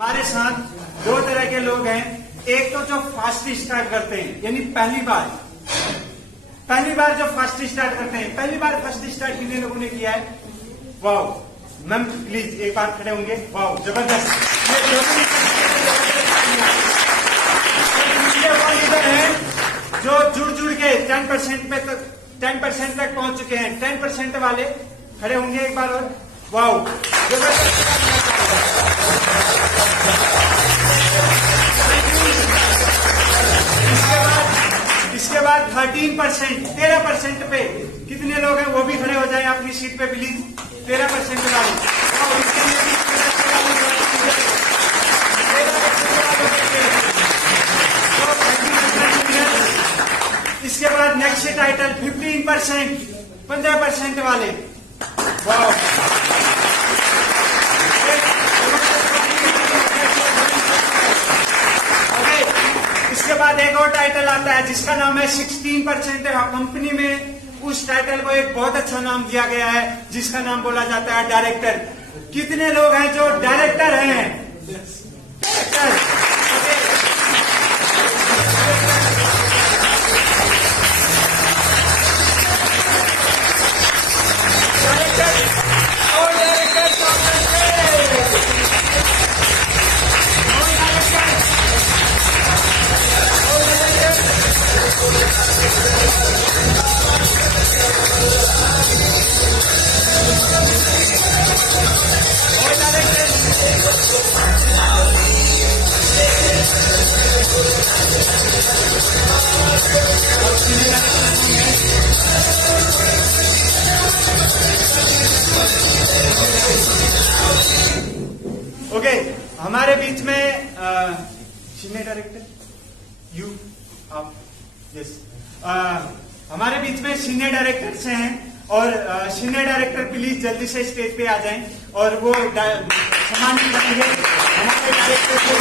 हमारे साथ दो तरह के लोग हैं। एक तो जो फास्ट स्टार्ट करते हैं, यानी पहली बार जो फास्ट स्टार्ट करते हैं। पहली बार फास्ट स्टार्ट कितने लोगों ने किया है? वाओ मैम, प्लीज एक बार खड़े होंगे। वाओ जबरदस्त। ये वो लीडर हैं जो जुड़ के 10% तक पहुंच चुके हैं। 10% वाले खड़े होंगे एक बार और। वाओ इसके बाद 13% पे कितने लोग हैं वो भी खड़े हो जाएं अपनी सीट पे प्लीज। 13% वाले। इसके बाद नेक्स्ट टाइटल 15% वाले। वाओ इसके बाद एक और टाइटल आता है जिसका नाम है 16% कंपनी में उस टाइटल को एक बहुत अच्छा नाम दिया गया है जिसका नाम बोला जाता है डायरेक्टर। कितने लोग हैं जो डायरेक्टर हैं? ओके, हमारे बीच में सीनियर डायरेक्टर आप यस हमारे बीच में सीनियर डायरेक्टर्स हैं और सीनियर डायरेक्टर प्लीज जल्दी से स्टेज पे आ जाएं और वो सम्मानित करेंगे हमारे डायरेक्टर को।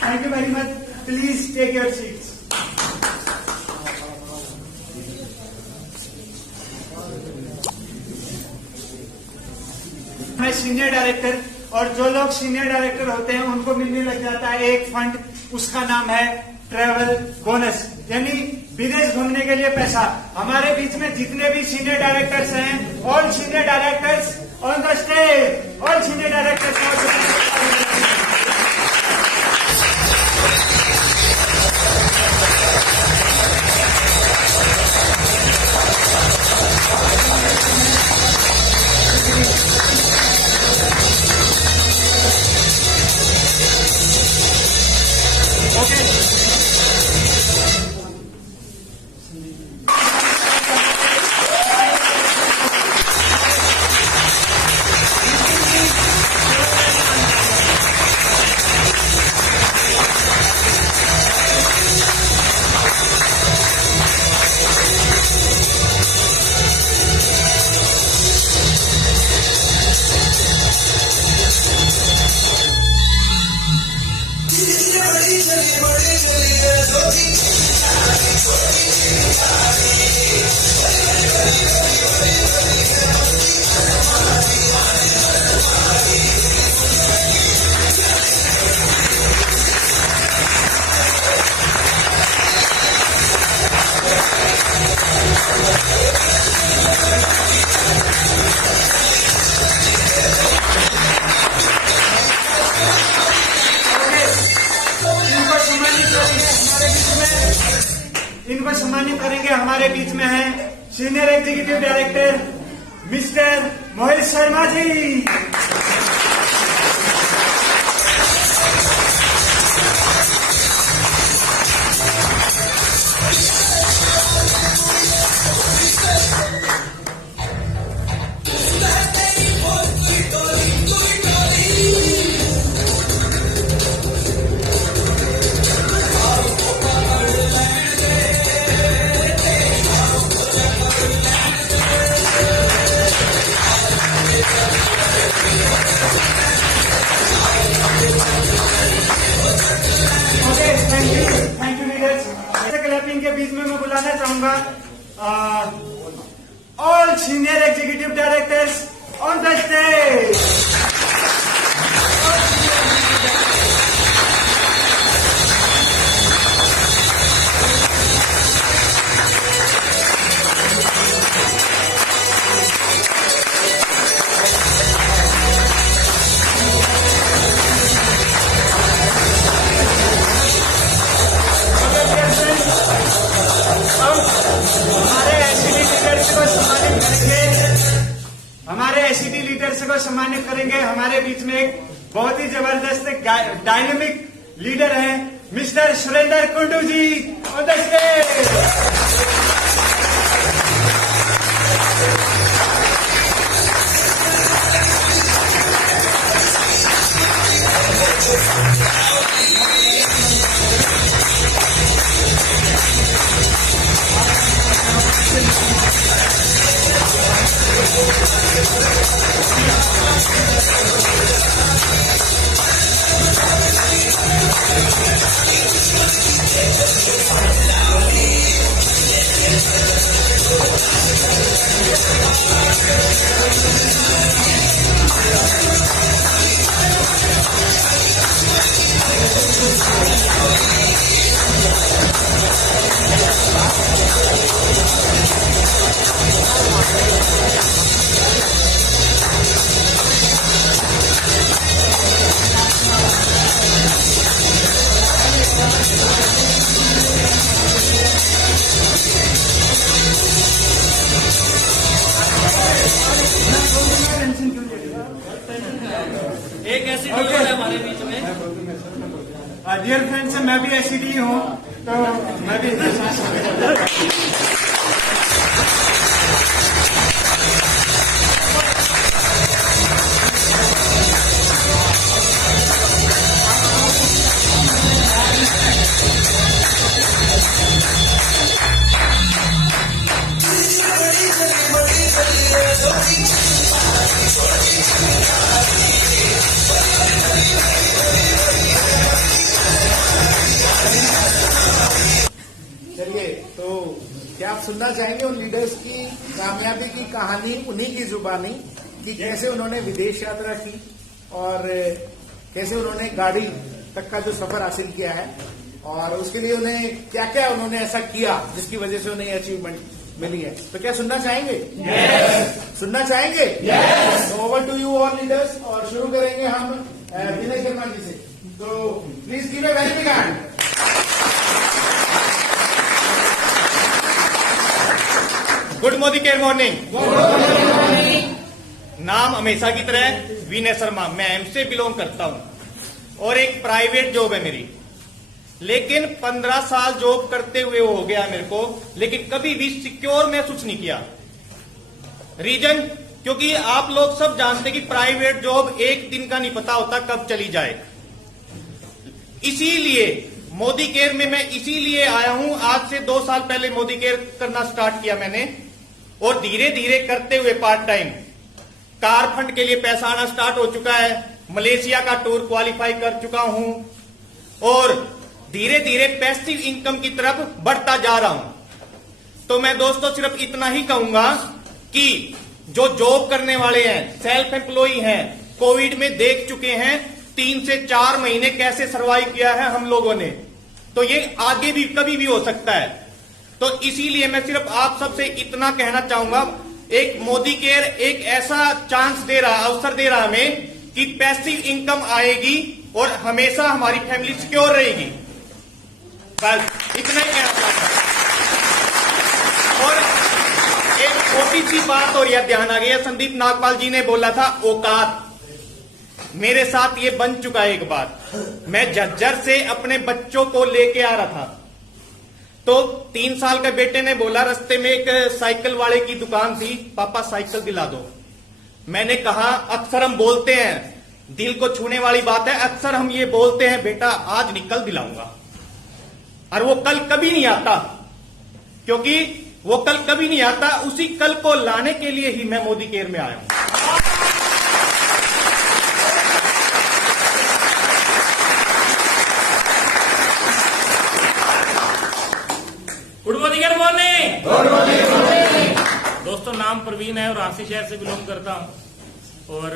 Thank you very much. Please take your seats. मैं सीनियर डायरेक्टर और जो लोग सीनियर डायरेक्टर होते हैं उनको मिलने लग जाता है एक फंड, उसका नाम है ट्रेवल बोनस, यानी विदेश घूमने के लिए पैसा। हमारे बीच में जितने भी सीनियर डायरेक्टर्स हैं, all senior directors on the stage, all senior directors. इनको सम्मानित करेंगे। हमारे बीच में है senior executive director mister Mohit Sharma ji. Thank you leaders. Clapping के बीच में मैं बुलाना चाहूंगा all senior executive directors on the stage. हमारे एसीटी लीडर्स को सम्मानित करेंगे। हमारे बीच में एक बहुत ही जबरदस्त डायनेमिक लीडर है mister Surendra Kundu ji on the stage. एक ऐसी लीडर है हमारे बीच में। डियर फ्रेंड्स, मैं भी एसीडी हूँ, तो मैं भी चलिए, तो क्या आप सुनना चाहेंगे उन लीडर्स की कामयाबी की कहानी, उन्हीं की जुबानी, कि कैसे उन्होंने विदेश यात्रा की और कैसे उन्होंने गाड़ी तक का जो सफर हासिल किया है और उसके लिए उन्हें क्या क्या उन्होंने ऐसा किया जिसकी वजह से उन्हें अचीवमेंट मिली है। तो क्या सुनना चाहेंगे? yes. सुनना चाहेंगे? yes. तो over to you all leaders, और शुरू करेंगे हम विनय शर्मा जी से। तो please give a very big hand. Good Modicare morning. नाम हमेशा की तरह विनय शर्मा, मैं एम से बिलोंग करता हूं और एक प्राइवेट जॉब है मेरी, लेकिन 15 साल जॉब करते हुए वो हो गया मेरे को, लेकिन कभी भी सिक्योर महसूस नहीं किया। रीजन, क्योंकि आप लोग सब जानते कि प्राइवेट जॉब एक दिन का नहीं पता होता कब चली जाए। इसीलिए मोदी केयर में मैं इसीलिए आया हूं। आज से 2 साल पहले मोदी केयर करना स्टार्ट किया मैंने, और धीरे धीरे करते हुए पार्ट टाइम कार फंड के लिए पैसा आना स्टार्ट हो चुका है। मलेशिया का टूर क्वालिफाई कर चुका हूं और धीरे धीरे पैसिव इनकम की तरफ बढ़ता जा रहा हूं। तो मैं दोस्तों सिर्फ इतना ही कहूंगा कि जो जॉब करने वाले हैं, सेल्फ एम्प्लॉय हैं, कोविड में देख चुके हैं 3 से 4 महीने कैसे सर्वाइव किया है हम लोगों ने, तो ये आगे भी कभी भी हो सकता है। तो इसीलिए मैं सिर्फ आप सबसे इतना कहना चाहूंगा, एक मोदी केयर एक ऐसा चांस दे रहा, अवसर दे रहा हमें कि पैसिव इनकम आएगी और हमेशा हमारी फैमिली सिक्योर रहेगी। बस इतना ही कहना चाहूंगा। छोटी सी बात और यह ध्यान आ गया, संदीप नागपाल जी ने बोला था औकात। मेरे साथ ये बन चुका है एक बार। मैं झज्जर से अपने बच्चों को लेके आ रहा था, तो 3 साल के बेटे ने बोला, रास्ते में एक साइकिल वाले की दुकान थी, पापा साइकिल दिला दो। मैंने कहा, अक्सर हम बोलते हैं, दिल को छूने वाली बात है, अक्सर हम ये बोलते हैं, बेटा आज नहीं कल दिलाऊंगा, और वो कल कभी नहीं आता, क्योंकि वो कल कभी नहीं आता। उसी कल को लाने के लिए ही मैं मोदी केयर में आया हूं। Good morning. दोस्तों, नाम प्रवीण है और रांची शहर से बिलोंग करता हूं। और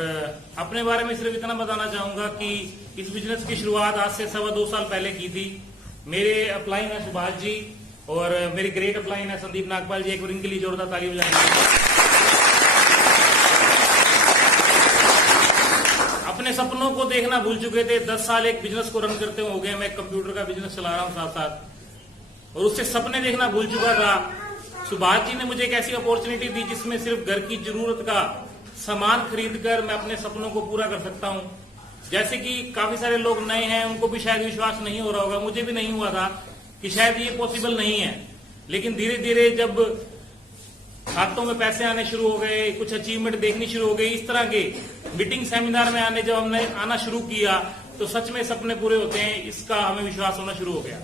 अपने बारे में सिर्फ इतना बताना चाहूंगा कि इस बिजनेस की शुरुआत आज से 2.25 साल पहले की थी। मेरे अपलाइन है सुभाष जी और मेरी ग्रेट अपलाइन है संदीप नागपाल जी। एक बार इनके लिए जोरदार ताली बजाएंगे। अपने सपनों को देखना भूल चुके थे। 10 साल एक बिजनेस को रन करते हो गए। मैं कंप्यूटर का बिजनेस चला रहा हूं साथ साथ, और उससे सपने देखना भूल चुका था। सुभाष जी ने मुझे एक ऐसी अपॉर्चुनिटी दी जिसमें सिर्फ घर की जरूरत का सामान खरीदकर मैं अपने सपनों को पूरा कर सकता हूं। जैसे कि काफी सारे लोग नए हैं, उनको भी शायद विश्वास नहीं हो रहा होगा, मुझे भी नहीं हुआ था कि शायद ये पॉसिबल नहीं है। लेकिन धीरे धीरे जब खातों में पैसे आने शुरू हो गए, कुछ अचीवमेंट देखनी शुरू हो गई, इस तरह के मीटिंग सेमिनार में जब हमने आना शुरू किया, तो सच में सपने पूरे होते हैं, इसका हमें विश्वास होना शुरू हो गया।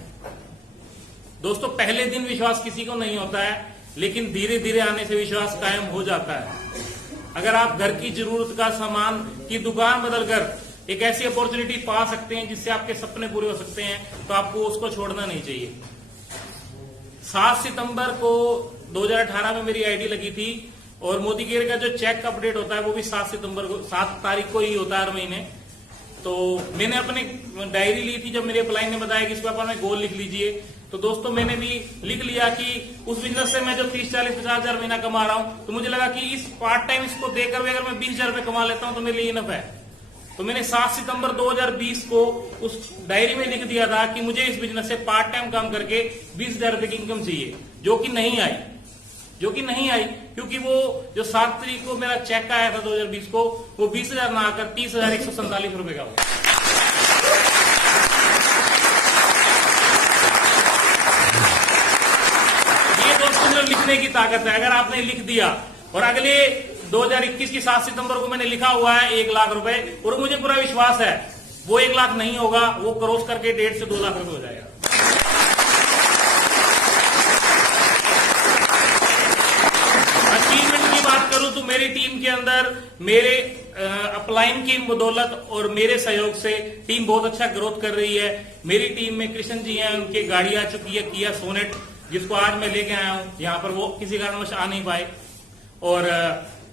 दोस्तों, पहले दिन विश्वास किसी को नहीं होता है, लेकिन धीरे धीरे आने से विश्वास कायम हो जाता है। अगर आप घर की जरूरत का सामान की दुकान बदलकर एक ऐसी अपॉर्चुनिटी पा सकते हैं जिससे आपके सपने पूरे हो सकते हैं, तो आपको उसको छोड़ना नहीं चाहिए। 7 सितंबर को 2018 में मेरी आईडी लगी थी, और मोदी केयर का जो चेक अपडेट होता है वो भी 7 तारीख को ही होता है हर महीने। तो मैंने अपने डायरी ली थी, जब मेरे अपलाइन ने बताया कि इस पेपर में गोल लिख लीजिए, तो दोस्तों मैंने भी लिख लिया कि उस बिजनेस से मैं जो 30, 40, 50 हजार महीना कमा रहा हूं, तो मुझे लगा कि इस पार्ट टाइम इसको देकर भी अगर मैं 20,000 रुपए कमा लेता हूं तो मेरे लिए इनफ है। तो मैंने 7 सितंबर 2020 को उस डायरी में लिख दिया था कि मुझे इस बिजनेस से पार्ट टाइम काम करके 20,000 रुपए की इनकम चाहिए, जो कि नहीं आई, क्योंकि वो जो 7 तारीख को मेरा चेक आया था 2020 को, वो 20,000 ना आकर 30,147 रुपए का हुआ। ये दोस्तों लिखने की ताकत है। अगर आपने लिख दिया, और अगले 2021 की 7 सितंबर को मैंने लिखा हुआ है 1 लाख रुपए, और मुझे पूरा विश्वास है वो 1 लाख नहीं होगा, वो क्रॉस करके 1.5 से 2 लाख रुपए हो जाएगा। अचीवमेंट की बात करूं तो मेरी टीम के अंदर मेरे अपलाइन की बदौलत और मेरे सहयोग से टीम बहुत अच्छा ग्रोथ कर रही है। मेरी टीम में कृष्ण जी हैं, उनकी गाड़ी आ चुकी है किया सोनेट, जिसको आज मैं लेके आया हूं यहाँ पर, वो किसी कारणवश आ नहीं पाए। और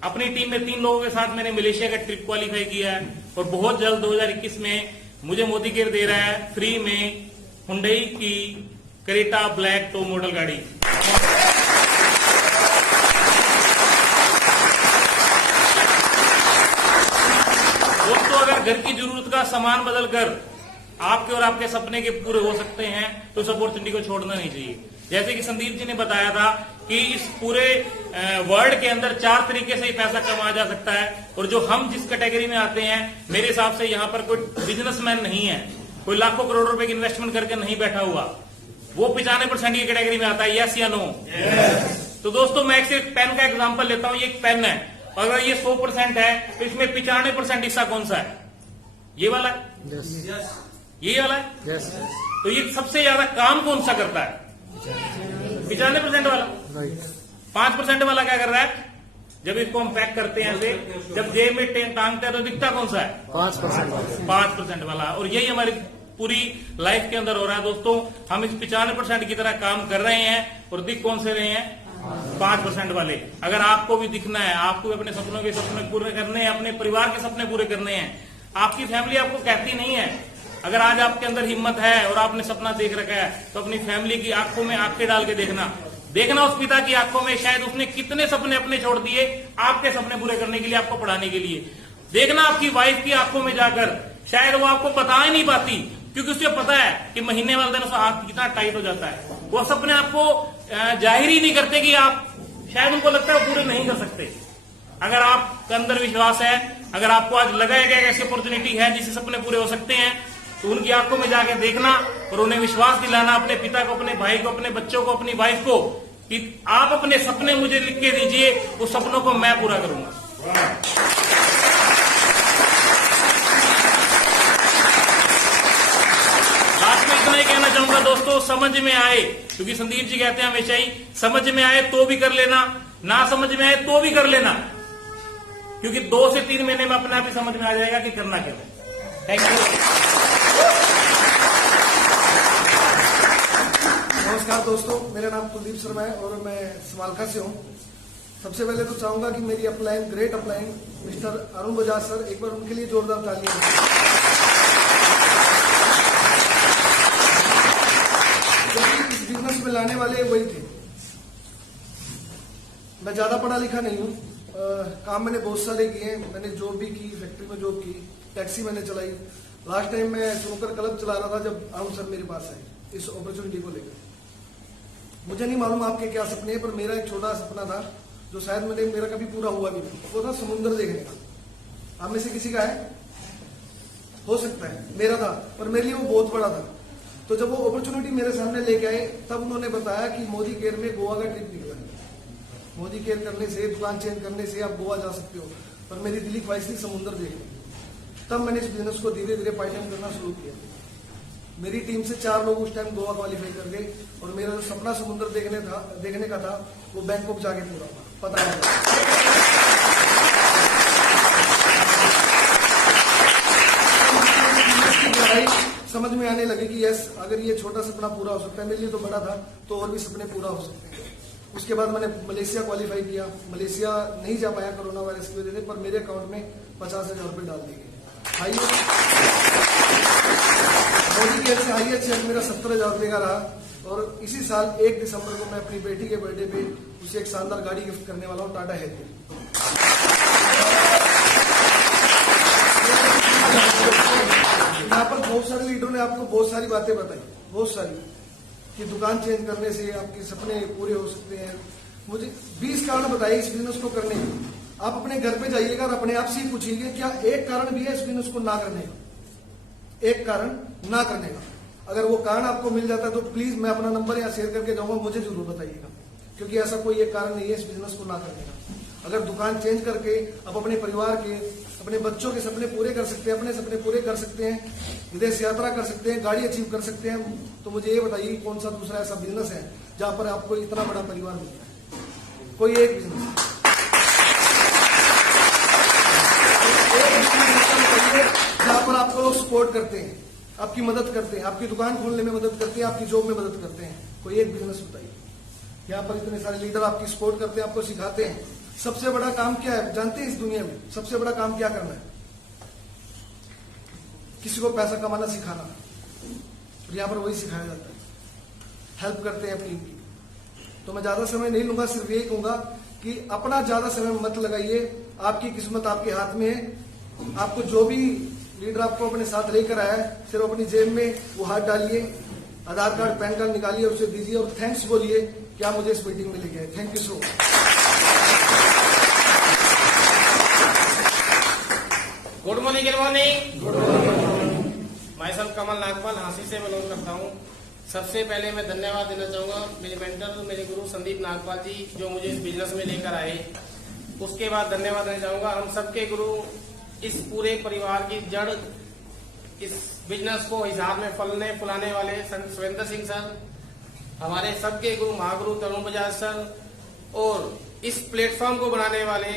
अपनी टीम में 3 लोगों के साथ मैंने मलेशिया का ट्रिप क्वालिफाई किया है, और बहुत जल्द 2021 में मुझे मोदी केयर दे रहा है फ्री में हुंडई की क्रेटा ब्लैक टॉप मॉडल गाड़ी। दोस्तों, अगर घर की जरूरत का सामान बदलकर आपके और आपके सपने के पूरे हो सकते हैं, तो इस अपॉर्चुनिटी को छोड़ना नहीं चाहिए। जैसे कि संदीप जी ने बताया था कि इस पूरे वर्ल्ड के अंदर 4 तरीके से ही पैसा कमाया जा सकता है, और जो हम जिस कैटेगरी में आते हैं, मेरे हिसाब से यहाँ पर कोई बिजनेसमैन नहीं है, कोई लाखों करोड़ रुपए की इन्वेस्टमेंट करके नहीं बैठा हुआ, वो 95% की कैटेगरी में आता है। यस या नो? तो दोस्तों, मैं सिर्फ पेन का एग्जाम्पल लेता हूं। ये एक पेन है, अगर ये 100% है तो इसमें 95% हिस्सा कौन सा है? ये वाला है? ये वाला है? तो ये सबसे ज्यादा काम कौन सा करता है? 95% वाला। 5% वाला क्या कर रहा है? जब इसको हम पैक करते हैं ऐसे, जब जेब में टांगते हैं तो दिखता कौन सा है? 5% वाला। और यही हमारी पूरी लाइफ के अंदर हो रहा है दोस्तों। हम इस 95% की तरह काम कर रहे हैं, और दिख कौन से रहे हैं? 5% वाले। अगर आपको भी दिखना है, आपको भी अपने सपनों के सपने पूरे करने हैं, अपने परिवार के सपने पूरे करने हैं, आपकी फैमिली आपको कहती नहीं है, अगर आज आपके अंदर हिम्मत है और आपने सपना देख रखा है, तो अपनी फैमिली की आंखों में आंखें डाल के देखना उस पिता की आंखों में, शायद उसने कितने सपने अपने छोड़ दिए आपके सपने पूरे करने के लिए, आपको पढ़ाने के लिए। देखना आपकी वाइफ की आंखों में जाकर, शायद वो आपको बता ही नहीं पाती, क्योंकि उसे पता है कि महीने वाले दिन उसका हाथ कितना टाइट हो जाता है। वो सपने आपको जाहिर ही नहीं करते कि आप शायद उनको लगता है वो पूरे नहीं कर सकते। अगर आपके अंदर विश्वास है, अगर आपको आज लगा है कि एक ऐसी अपॉर्चुनिटी है जिससे सपने पूरे हो सकते हैं, तो उनकी आंखों में जाके देखना और उन्हें विश्वास दिलाना, अपने पिता को, अपने भाई को, अपने बच्चों को, अपनी वाइफ को, कि आप अपने सपने मुझे लिख के दीजिए, उस सपनों को मैं पूरा करूंगा। लास्ट में इतना ही कहना चाहूंगा दोस्तों, समझ में आए, क्योंकि संदीप जी कहते हैं हमेशा ही समझ में आए तो भी कर लेना, ना समझ में आए तो भी कर लेना, क्योंकि 2 से 3 महीने में अपने आप ही समझ में आ जाएगा कि करना क्या है। Thank you. नमस्कार दोस्तों, मेरा नाम कुलदीप शर्मा है और मैं समालखा से हूं। सबसे पहले तो चाहूंगा कि मेरी upline, great upline mister Arun Bajaj sir, एक बार उनके लिए जोरदार तालियां। क्योंकि इस बिजनेस में लाने वाले वही थे। मैं ज्यादा पढ़ा लिखा नहीं हूँ, काम मैंने बहुत सारे किए। मैंने जॉब भी की, फैक्ट्री में जॉब की, टैक्सी मैंने चलाई। लास्ट टाइम मैं स्नूकर क्लब चला रहा था जब अरुण सर मेरे पास आए इस अपॉर्चुनिटी को लेकर। मुझे नहीं मालूम आपके क्या सपने हैं, पर मेरा एक छोटा सपना था जो शायद मेरा कभी पूरा हुआ भी नहीं। वो था समुद्र देखने का। आप में से किसी का है? हो सकता है, मेरा था, पर मेरे लिए वो बहुत बड़ा था। तो जब वो अपॉर्चुनिटी मेरे सामने लेके आए, तब उन्होंने बताया कि मोदी केयर में गोवा का ट्रिप निकला है। मोदी केयर करने से, दुकान चेंज करने से आप गोवा जा सकते हो, पर मेरी दिली ख्वाहिश थी समुद्र देखने। तब मैंने इस बिजनेस को धीरे धीरे पाइटन करना शुरू किया। मेरी टीम से 4 लोग उस टाइम गोवा क्वालिफाई कर गए और मेरा जो सपना समुद्र देखने का था वो बैंकॉक जाके पूरा हुआ। पता है समझ में आने लगे कि यस, अगर ये छोटा सपना पूरा हो सकता है, मेरे लिए तो बड़ा था, तो और भी सपने पूरा हो सकते हैं। उसके बाद मैंने मलेशिया क्वालिफाई किया। मलेशिया नहीं जा पाया कोरोना वायरस की वजह से, पर मेरे अकाउंट में 50,000 रुपये डाल दिए गए। मोदी केयर से हाईएस्ट चेक मेरा 70,000 रुपये का रहा। और इसी साल 1 दिसंबर को मैं अपनी बेटी के बर्थडे पे उसे एक शानदार गाड़ी गिफ्ट करने वाला हूँ, टाटा हैरियर। यहाँ पर बहुत सारे लीडरों ने आपको बहुत सारी बातें बताई, बहुत सारी, कि दुकान चेंज करने से आपके सपने पूरे हो सकते हैं। मुझे 20 कारण बताए इस बिजनेस को करने के। आप अपने घर पे जाइएगा और अपने आप से ही पूछिएगा क्या एक कारण भी है इस बिजनेस को ना करने का? एक कारण ना करने का। अगर वो कारण आपको मिल जाता है तो प्लीज मैं अपना नंबर यहाँ शेयर करके जाऊंगा, मुझे जरूर बताइएगा, क्योंकि ऐसा कोई एक कारण नहीं है इस बिजनेस को ना करने का। अगर दुकान चेंज करके आप अपने परिवार के, अपने बच्चों के सपने पूरे कर सकते हैं, अपने सपने पूरे कर सकते हैं, विदेश यात्रा कर सकते हैं, गाड़ी अचीव कर सकते हैं, तो मुझे ये बताइए कौन सा दूसरा ऐसा बिजनेस है जहां पर आपको इतना बड़ा परिवार मिलता है? कोई एक बिजनेस जहां पर आपको सपोर्ट करते हैं, आपकी मदद करते हैं, आपकी दुकान खोलने में मदद करते हैं, आपकी जॉब में मदद करते हैं। कोई एक बिजनेस बताइए। यहाँ पर इतने सारे लीडर आपकी सपोर्ट करते हैं, आपको सिखाते हैं। सबसे बड़ा काम क्या है जानते हैं इस दुनिया में? सबसे बड़ा काम क्या करना है? किसी को पैसा कमाना सिखाना। और यहाँ पर वही सिखाया जाता है। हेल्प करते हैं अपनी। तो मैं ज्यादा समय नहीं लूंगा, सिर्फ यही कहूंगा कि अपना ज्यादा समय मत लगाइए। आपकी किस्मत आपके हाथ में है। आपको जो भी लीडर आपको अपने साथ लेकर आया है, सिर्फ अपनी जेब में वो हाथ डालिए, आधार कार्ड, पैन कार्ड निकालिए और उसे दीजिए और थैंक्स बोलिए क्या मुझे इस मीटिंग में लेके आए। Thank you so much. Good morning. Good morning. Myself Kamal Nagpal, Hansi से बिलोंग करता हूँ। सबसे पहले मैं धन्यवाद देना चाहूंगा मेरे मेंटर, मेरे गुरु संदीप नागपाल जी, जो मुझे इस बिजनेस में लेकर आए। उसके बाद धन्यवाद देना चाहूंगा हम सबके गुरु, इस पूरे परिवार की जड़, इस बिजनेस को हिसाब में फलने फुलाने वाले संत सुरेंद्र सिंह सर, हमारे सबके गुरु महागुरु तरुण बजाज सर, और इस प्लेटफॉर्म को बनाने वाले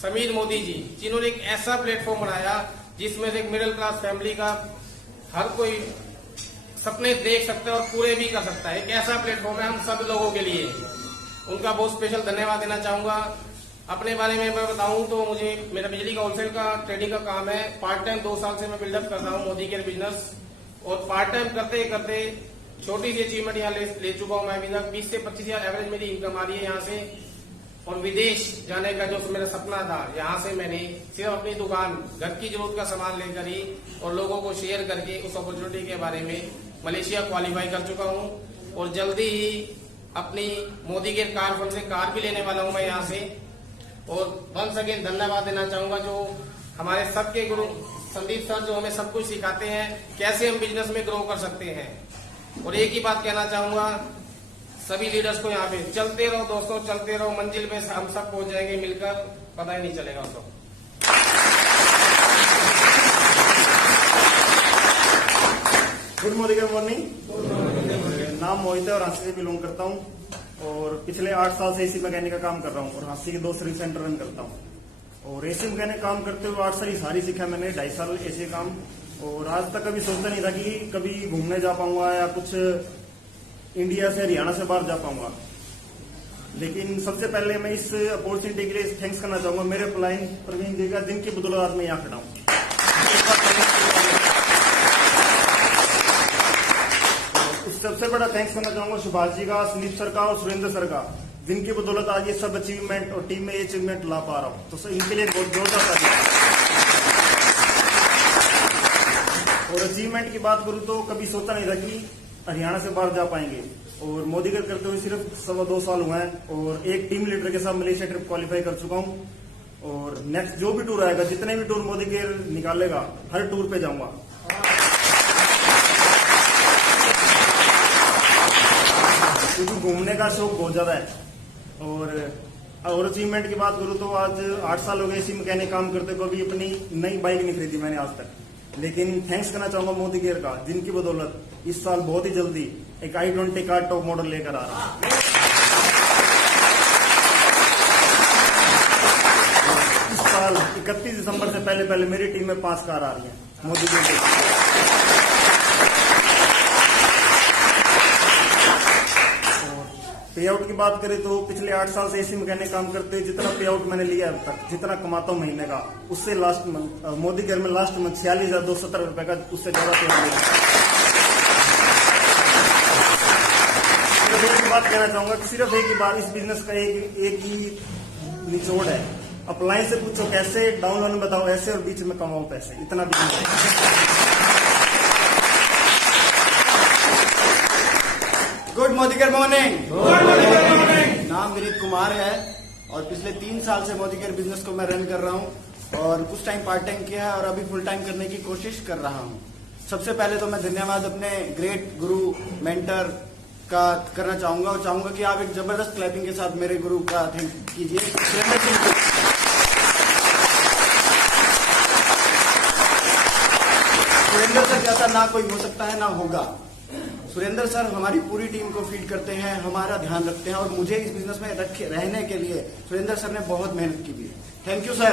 समीर मोदी जी, जिन्होंने एक ऐसा प्लेटफॉर्म बनाया जिसमें से एक मिडिल क्लास फैमिली का हर कोई सपने देख सकता है और पूरे भी कर सकता है। एक ऐसा प्लेटफॉर्म है हम सब लोगों के लिए। उनका बहुत स्पेशल धन्यवाद देना चाहूंगा। अपने बारे में मैं बताऊं तो मुझे मेरा बिजली का होलसेल का ट्रेडिंग का काम है। पार्ट टाइम 2 साल से मैं बिल्डअप करता हूं मोदी केयर बिजनेस, और पार्ट टाइम करते करते छोटी सी अचीवमेंट यहाँ ले चुका हूं मैं। अभी तक 20 से 25 हजार एवरेज मेरी इनकम आ रही है यहाँ से। और विदेश जाने का जो मेरा सपना था, यहाँ से मैंने सिर्फ अपनी दुकान, घर की जरूरत का सामान लेकर ही और लोगों को शेयर करके उस अपॉर्चुनिटी के बारे में मलेशिया क्वालिफाई कर चुका हूँ। और जल्दी ही अपनी मोदी केयर कार फंड से कार भी लेने वाला हूं मैं यहाँ से। और वंस अगेन धन्यवाद देना चाहूंगा जो हमारे सबके गुरु संदीप सर, जो हमें सब कुछ सिखाते हैं कैसे हम बिजनेस में ग्रो कर सकते हैं। और एक ही बात कहना चाहूंगा सभी लीडर्स को यहाँ पे, चलते रहो दोस्तों, चलते रहो, मंजिल पे हम सब पहुंच जाएंगे मिलकर, पता ही नहीं चलेगा उसको। Good morning. नाम मोहित है और हांसी से बिलोंग करता हूँ और पिछले 8 साल से एसी मैकेनिक का काम कर रहा हूँ और हांसी के 2 सर्विस सेंटर रन करता हूँ। और एसी मैकेनिक काम करते हुए 8 साल सारी सीखा मैंने, 2.5 साल एसी काम। और आज तक कभी सोचता नहीं था कि कभी घूमने जा पाऊंगा या कुछ इंडिया से हरियाणा से बाहर जा पाऊंगा। लेकिन सबसे पहले मैं इस अपॉर्चुनिटी के लिए थैंक्स करना चाहूंगा मेरे प्लाइन प्रवीण जी का, जिनकी बदौलत मैं यहाँ खड़ा हूँ। सबसे बड़ा थैंक्स करना चाहूंगा सुभाष जी का, संदीप सर का और सुरेंद्र सर का, जिनकी बदौलत आज ये सब अचीवमेंट और टीम में ये अचीवमेंट ला पा रहा हूँ। तो सर इनके लिए बहुत जोरदार तालियां। और अचीवमेंट की बात करूँ तो कभी सोचा नहीं था कि हरियाणा से बाहर जा पाएंगे। और मोदी केयर करते हुए सिर्फ 2.25 साल हुए हैं और एक टीम लीडर के साथ मलेशिया ट्रिप क्वालिफाई कर चुका हूँ। और नेक्स्ट जो भी टूर आएगा, जितने भी टूर मोदी केयर निकालेगा, हर टूर पे जाऊंगा। क्योंकि घूमने का शौक बहुत ज्यादा है। और अचीवमेंट की बात करूं तो आज 8 साल हो गए इसी मैकेनिक काम करते को, अभी अपनी नई बाइक नहीं खरीदी मैंने आज तक। लेकिन थैंक्स करना चाहूंगा मोदी केयर का, जिनकी बदौलत इस साल बहुत ही जल्दी एक i20 कार टॉप मॉडल लेकर आ रहा हूं। इस साल 31 दिसंबर से पहले मेरी टीम में 5 कार आ रही है मोदी केयर। पे आउट की बात करें तो पिछले 8 साल से एसी मैकेनिक काम करते हैं, जितना पे आउट मैंने लिया अब तक, जितना कमाता हूं महीने का, उससे लास्ट मंथ मोदी केयर में लास्ट मंथ 46,270 रुपए का उससे ज्यादा पे आउट लिया। एक ही बात कहना चाहूंगा कि सिर्फ एक ही बात, इस बिजनेस का एक ही निचोड़ है, अप्लायंस से पूछो कैसे, डाउन लोन बताओ ऐसे, और बीच में कमाओ पैसे, इतना business. Good Modicare morning. नाम विनीत कुमार है और पिछले 3 साल से मोदी केयर बिजनेस को मैं रन कर रहा हूं और कुछ टाइम पार्ट टाइम किया है और अभी फुल टाइम करने की कोशिश कर रहा हूं। सबसे पहले तो मैं धन्यवाद अपने ग्रेट गुरु मेंटर का करना चाहूंगा और चाहूंगा कि आप एक जबरदस्त क्लैपिंग के साथ मेरे गुरु का थैंक कीजिए। सुरेंद्र सर जैसा ना कोई हो सकता है ना होगा। सुरेंद्र सर हमारी पूरी टीम को फीड करते हैं, हमारा ध्यान रखते हैं और मुझे इस बिजनेस में रहने के लिए सुरेंद्र सर ने बहुत मेहनत की भी है। Thank you sir.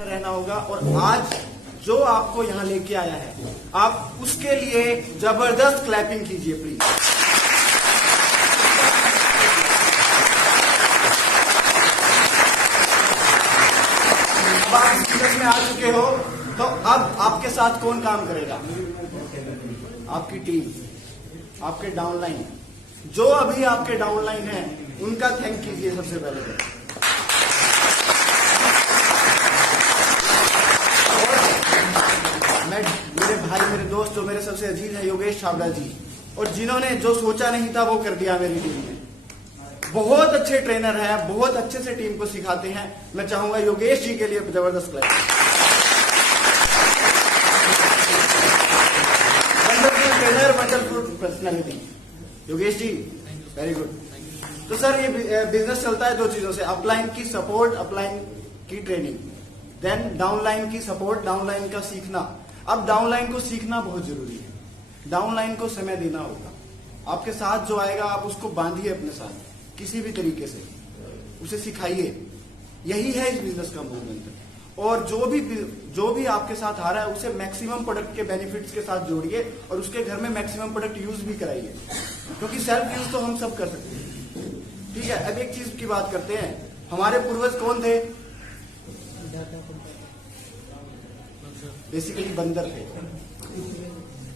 रहना होगा और आज जो आपको यहाँ लेके आया है, आप उसके लिए जबरदस्त क्लैपिंग कीजिए प्लीज। अब आप इस बिजनेस में आ चुके हो तो अब आपके साथ कौन काम करेगा? आपकी टीम, आपके डाउनलाइन। जो अभी आपके डाउनलाइन है उनका थैंक कीजिए सबसे पहले तो। मैं मेरे भाई, मेरे दोस्त, जो मेरे सबसे अजीज है, योगेश छाबड़ा जी, और जिन्होंने जो सोचा नहीं था वो कर दिया मेरी टीम में। बहुत अच्छे ट्रेनर हैं, बहुत अच्छे से टीम को सिखाते हैं। मैं चाहूंगा योगेश जी के लिए जबरदस्त clap. Trainer, wonderful personality, Yogesh ji very good. तो सर ये बिजनेस चलता है 2 चीजों से, अपलाइन की सपोर्ट, अपलाइन की ट्रेनिंग, देन डाउनलाइन की सपोर्ट, डाउनलाइन का सीखना। अब डाउनलाइन को सीखना बहुत जरूरी है। डाउनलाइन को समय देना होगा। आपके साथ जो आएगा आप उसको बांधिए अपने साथ किसी भी तरीके से, उसे सिखाइए। यही है इस बिजनेस का मूल मंत्र। और जो भी आपके साथ आ रहा है उसे मैक्सिमम प्रोडक्ट के बेनिफिट्स के साथ जोड़िए और उसके घर में मैक्सिमम प्रोडक्ट यूज भी कराइए, क्योंकि सेल्फ यूज तो हम सब कर सकते हैं। ठीक है, अब एक चीज की बात करते हैं। हमारे पूर्वज कौन थे? बेसिकली बंदर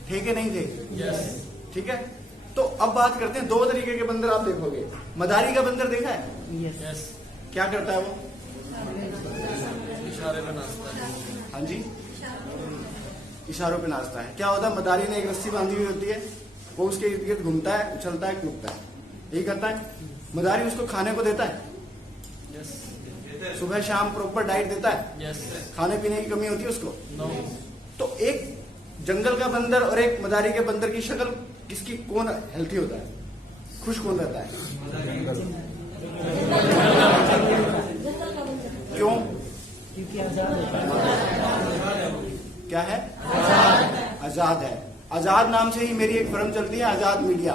थे कि नहीं थे? यस। ठीक है, तो अब बात करते हैं 2 तरीके के बंदर आप देखोगे। मदारी का बंदर देखा है? यस। क्या करता है वो? इशारे पे नाचता है। हाँ जी, इशारों पे नाचता है। क्या होता है? मदारी ने एक रस्सी बांधी हुई होती है, वो उसके इर्द गिर्द घूमता है, उछलता है, कूदता है, यही करता है। मदारी उसको खाने को देता है, सुबह शाम प्रॉपर डाइट देता है, खाने पीने की कमी होती है उसको? तो एक जंगल का बंदर और एक मदारी के बंदर की शक्ल किसकी, कौन हेल्थी होता है, खुश कौन रहता है? क्यों? क्या है? आजाद है। आजाद नाम से ही मेरी एक फर्म चलती है, आजाद मीडिया।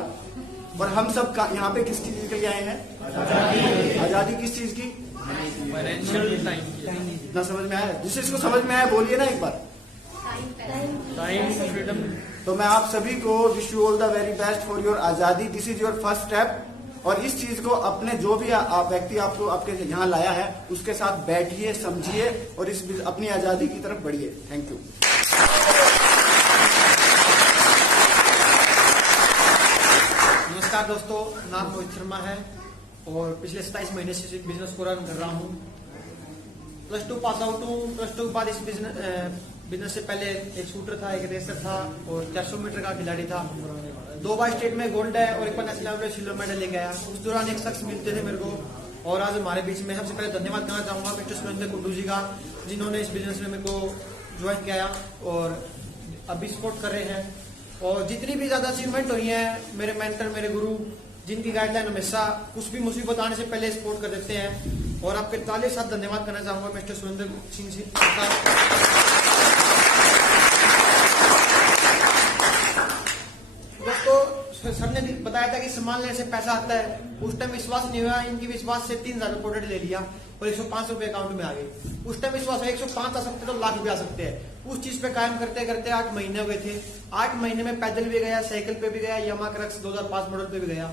और हम सब यहाँ पे किस चीज के लिए आए हैं? आजादी किस चीज की? इतना समझ में आया? जिस चीज को समझ में आया बोलिए ना एक बार। Time, freedom. तो मैं आप सभी को wish you all the very best for your आजादी। This is your first step. और इस चीज को अपने जो भी व्यक्ति आपको आपके यहाँ लाया है उसके साथ बैठिए, समझिए और इस अपनी आजादी की तरफ बढ़िए। Thank you. नमस्कार दोस्तों, नाम मोहित शर्मा है और पिछले 27 महीने से बिजनेस को रन कर रहा हूँ। +2 पास आउट हूँ। +2 के बाद इस बिजनेस से पहले एक शूटर था, एक रेसर था और 400 मीटर का खिलाड़ी था। 2 बार स्टेट में गोल्ड है और एक बार नेशनल लेवल पे सिल्वर मेडल लेके आया। उस दौरान एक शख्स मिलते थे मेरे को और आज हमारे बीच में। सबसे पहले धन्यवाद करना चाहूंगा मिस्टर सुरेंद्र कुंडू जी का, जिन्होंने इस बिजनेस में मेरे को ज्वाइन किया और अभी सपोर्ट कर रहे हैं। और जितनी भी ज्यादा अचीवमेंट हुई है, मेरे मेंटर, मेरे गुरु, जिनकी गाइडलाइन हमेशा कुछ भी मुसीबत आने से पहले सपोर्ट कर देते हैं। और आपके ताले साथ धन्यवाद करना चाहूंगा मिस्टर सुरेंद्र सिंह जी का। दोस्तों, सर ने बताया था कि सामान लेने से पैसा आता है। उस टाइम विश्वास नहीं हुआ। इनकी विश्वास से 3000 प्रोडक्ट ले लिया और 105 रुपए अकाउंट में आ गए। उस टाइम विश्वास है 105 आ सकते तो लाख रुपए आ सकते हैं। उस चीज पे कायम करते करते 8 महीने हो गए थे। 8 महीने में पैदल भी गया, साइकिल पे भी गया, यामा क्रक्स 2005 मॉडल पे भी गया।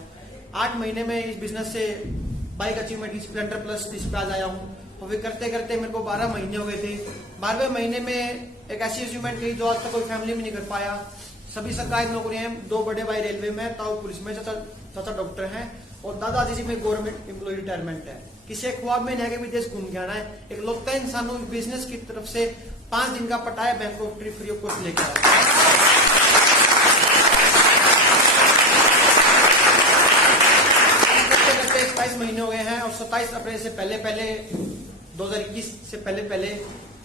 8 महीने में इस बिजनेस से बाइक अचीवमेंट स्प्लेंडर प्लस इस पे आ जाया हूँ। और फिर करते करते मेरे को 12 महीने हो गए थे। 12वें महीने में एक ऐसी अचीवमेंट की जो आज तक कोई फैमिली में नहीं कर पाया। सभी सरकारी नौकरियां हैं। 2 बड़े भाई रेलवे में, ताऊ पुलिस में, चाचा डॉक्टर हैं और दादाजी जी में गवर्नमेंट एम्प्लॉय रिटायरमेंट है। किसी ख्वाब में नहीं है कि विदेश घूम के आना है। एक लोकता इंसान बिजनेस की तरफ से 5 दिन का पटाया Bangkok trip free of cost लेकर आया। करते करते 27 महीने हो गए हैं और 27 अप्रैल से पहले 2021 से पहले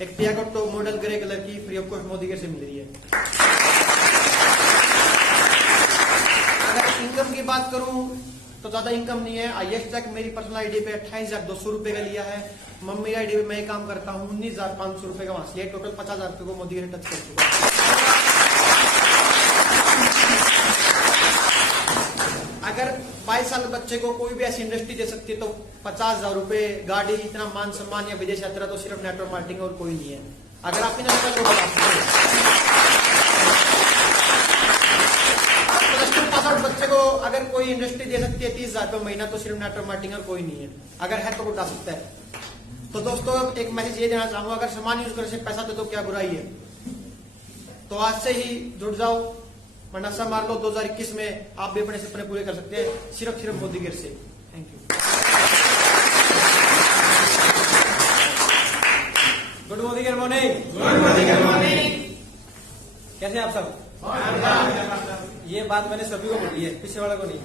एक टियागो मॉडल ग्रे कलर की फ्री ऑफ कॉस्ट मोदी से मिल रही है। अगर इनकम की बात करूं तो ज्यादा इनकम नहीं है। हाईएस्ट तक मेरी पर्सनल आईडी पे 28,200 रुपए का लिया है। मम्मी आईडी पे मैं काम करता हूँ 19,500 रुपए का वहां से टोटल 50,000 रुपए को मोदी ने टच कर चुका है। अगर 22 साल बच्चे को कोई भी ऐसी इंडस्ट्री दे सकती है तो 50,000 रुपए, गाड़ी, इतना मान सम्मान या विदेश यात्रा तो सिर्फ नेटवर्क मार्केटिंग और कोई नहीं है। अगर आप बच्चे को अगर कोई इंडस्ट्री दे सकती है 30,000 रुपए महीना तो सिर्फ नेटवर्क मार्केटिंग और कोई नहीं है। अगर है तो उठा सकता है। तो दोस्तों, एक मैसेज ये देना चाहूंगा, अगर सामान यूज करने से पैसा दे तो क्या बुराई है। तो आज से ही जुड़ जाओ, मंडासा मार लो। 2021 में आप भी अपने सपने पूरे कर सकते हैं सिर्फ मोदी गिर से। Thank you. Good morning. Good morning. कैसे आप सब? ये बात मैंने सभी को बोली है, पीछे वाला को नहीं।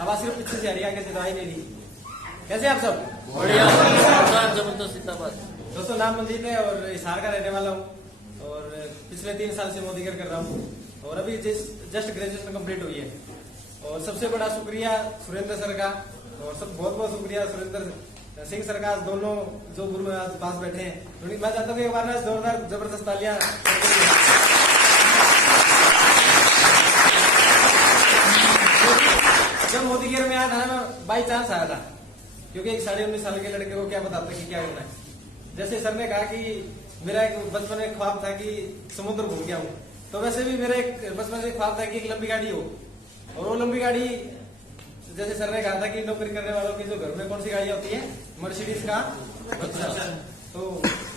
आवाज सिर्फ पीछे से आ रही है, आगे से तो आई नहीं रही। कैसे आप सब? दोस्तों, नाम मनजीत है और हिसार का रहने वाला हूँ और पिछले 3 साल से मोदी कर रहा हूँ और अभी जस्ट ग्रेजुएशन कंप्लीट हुई है। और सबसे बड़ा शुक्रिया सुरेंद्र सर का और सब बहुत बहुत शुक्रिया सुरेंद्र सिंह सर का। दोनों जो गुरु आज पास बैठे हैं, मैं चाहता हूँ कि एक बार जोरदार जबरदस्त तालियां। जब मोदी केयर में आया था मैं बाई चांस आया था, क्योंकि एक 19.5 साल के लड़के को क्या बताता कि क्या करना है। जैसे सर ने कहा कि मेरा एक बचपन में ख्वाब था कि समुद्र घूम गया हूँ, तो वैसे भी मेरा एक बचपन से ख्वाब था कि एक लंबी गाड़ी हो। और वो लंबी गाड़ी, जैसे सर ने कहा था कि नौकरी करने वालों की जो घर में कौन सी गाड़ी होती है, मर्सिडीज का बच्चा। तो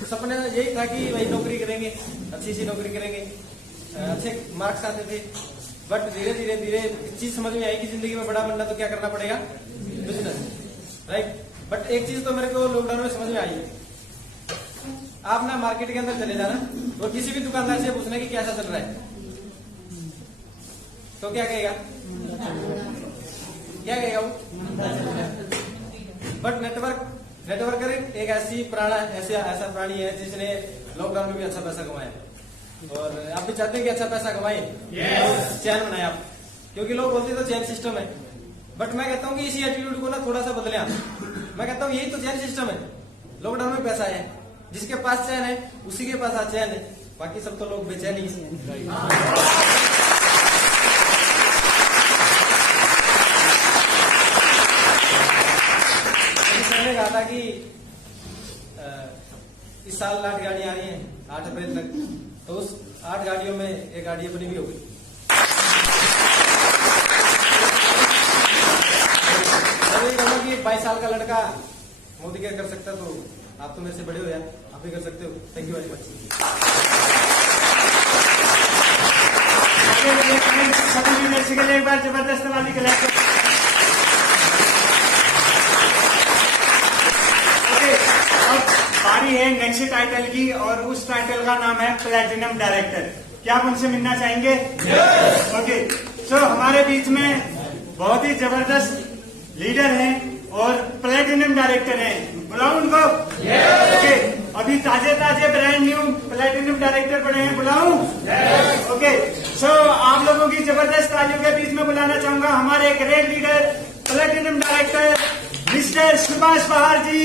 सपने यही था कि भाई नौकरी करेंगे, अच्छी सी नौकरी करेंगे, अच्छे मार्क्स आते थे। बट धीरे धीरे एक चीज समझ में आई कि जिंदगी में बड़ा बनना तो क्या करना पड़ेगा, बिजनेस, राइट। बट एक चीज तो मेरे को लॉकडाउन में समझ में आई है, आप ना मार्केट के अंदर चले जाना और किसी भी दुकानदार से पूछना कि कैसा चल रहा है। तो क्या कहेगा? क्या कहेगा वो? बट नेटवर्कर एक ऐसा प्राणी है जिसने लॉकडाउन में भी अच्छा पैसा कमाया। और आप भी चाहते हैं कि अच्छा पैसा कमाए? चैन बनाए आप, क्योंकि लोग बोलते तो चैन सिस्टम है, बट मैं कहता हूँ कि इसी एटीट्यूड को ना थोड़ा सा बदले आप। मैं कहता हूँ यही तो चैन सिस्टम है। लॉकडाउन में पैसा है, जिसके पास चैन है उसी के पास चैन है, बाकी सब तो लोग बेचैन ही हैं। मैंने कहा था कि इस साल 8 गाड़ियां आ रही हैं 8 अप्रैल तक, तो उस 8 गाड़ियों में एक गाड़ी अपनी भी हो गई। मैं कहूँगा कि 22 साल का लड़का मोदी क्या कर सकता, तो आप तो मेरे से बड़े हो यार, आप भी कर सकते हो। Thank you very much. सभी विदेशी के लिए एक बार जबरदस्त वाली कलेक्ट। बारी है नेक्स्ट टाइटल की, और उस टाइटल का नाम है प्लेटिनम डायरेक्टर। क्या आप उनसे मिलना चाहेंगे? ओके, सो हमारे बीच में बहुत ही जबरदस्त लीडर हैं और प्लेटिनम डायरेक्टर हैं, बुलाऊं उनको? ओके, अभी ताजे ब्रांड न्यू प्लेटिनम डायरेक्टर बने हैं, बुलाऊं? ओके, सो आप लोगों की जबरदस्त तालियों के बीच में बुलाना चाहूंगा हमारे great leader platinum director mister Subhash Bahar जी।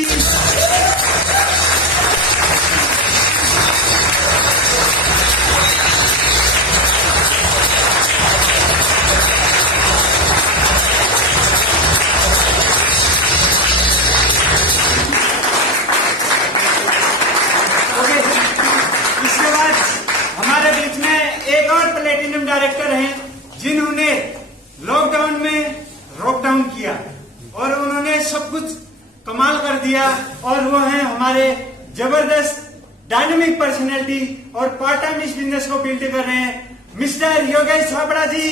प्लेटिनम डायरेक्टर हैं जिन्होंने लॉकडाउन में रॉकडाउन किया और उन्होंने सब कुछ कमाल कर दिया, और वो हैं हमारे जबरदस्त डायनामिक पर्सनैलिटी और पार्ट टाइम इस बिजनेस को बिल्ड कर रहे हैं मिस्टर योगेश छाबड़ा जी।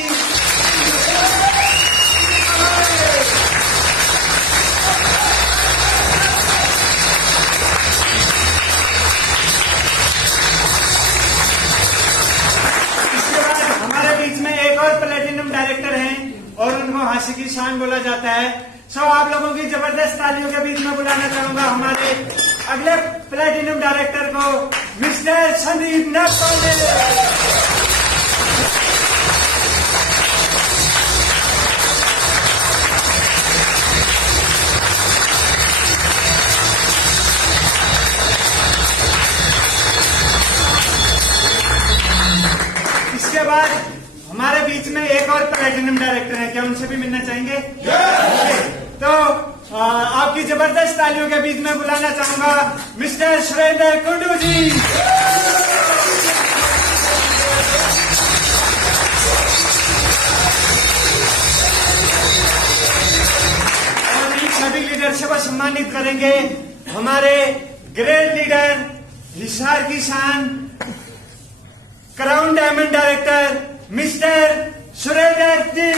प्लेटिनम डायरेक्टर हैं और उनको हास्य की शान बोला जाता है। सो आप लोगों की जबरदस्त तालियों के बीच में बुलाना चाहूंगा हमारे अगले प्लेटिनम डायरेक्टर को मिस्टर संदीप नागपाल। इसके बाद हमारे बीच में एक और प्लेटिनम डायरेक्टर है, क्या उनसे भी मिलना चाहेंगे? तो आपकी जबरदस्त तालियों के बीच में बुलाना चाहूंगा मिस्टर सुरेंद्र कुंडू जी। और इन सभी लीडरशिप को सम्मानित करेंगे हमारे ग्रेट लीडर, हिसार की शान, crown diamond director mister Surendra ji.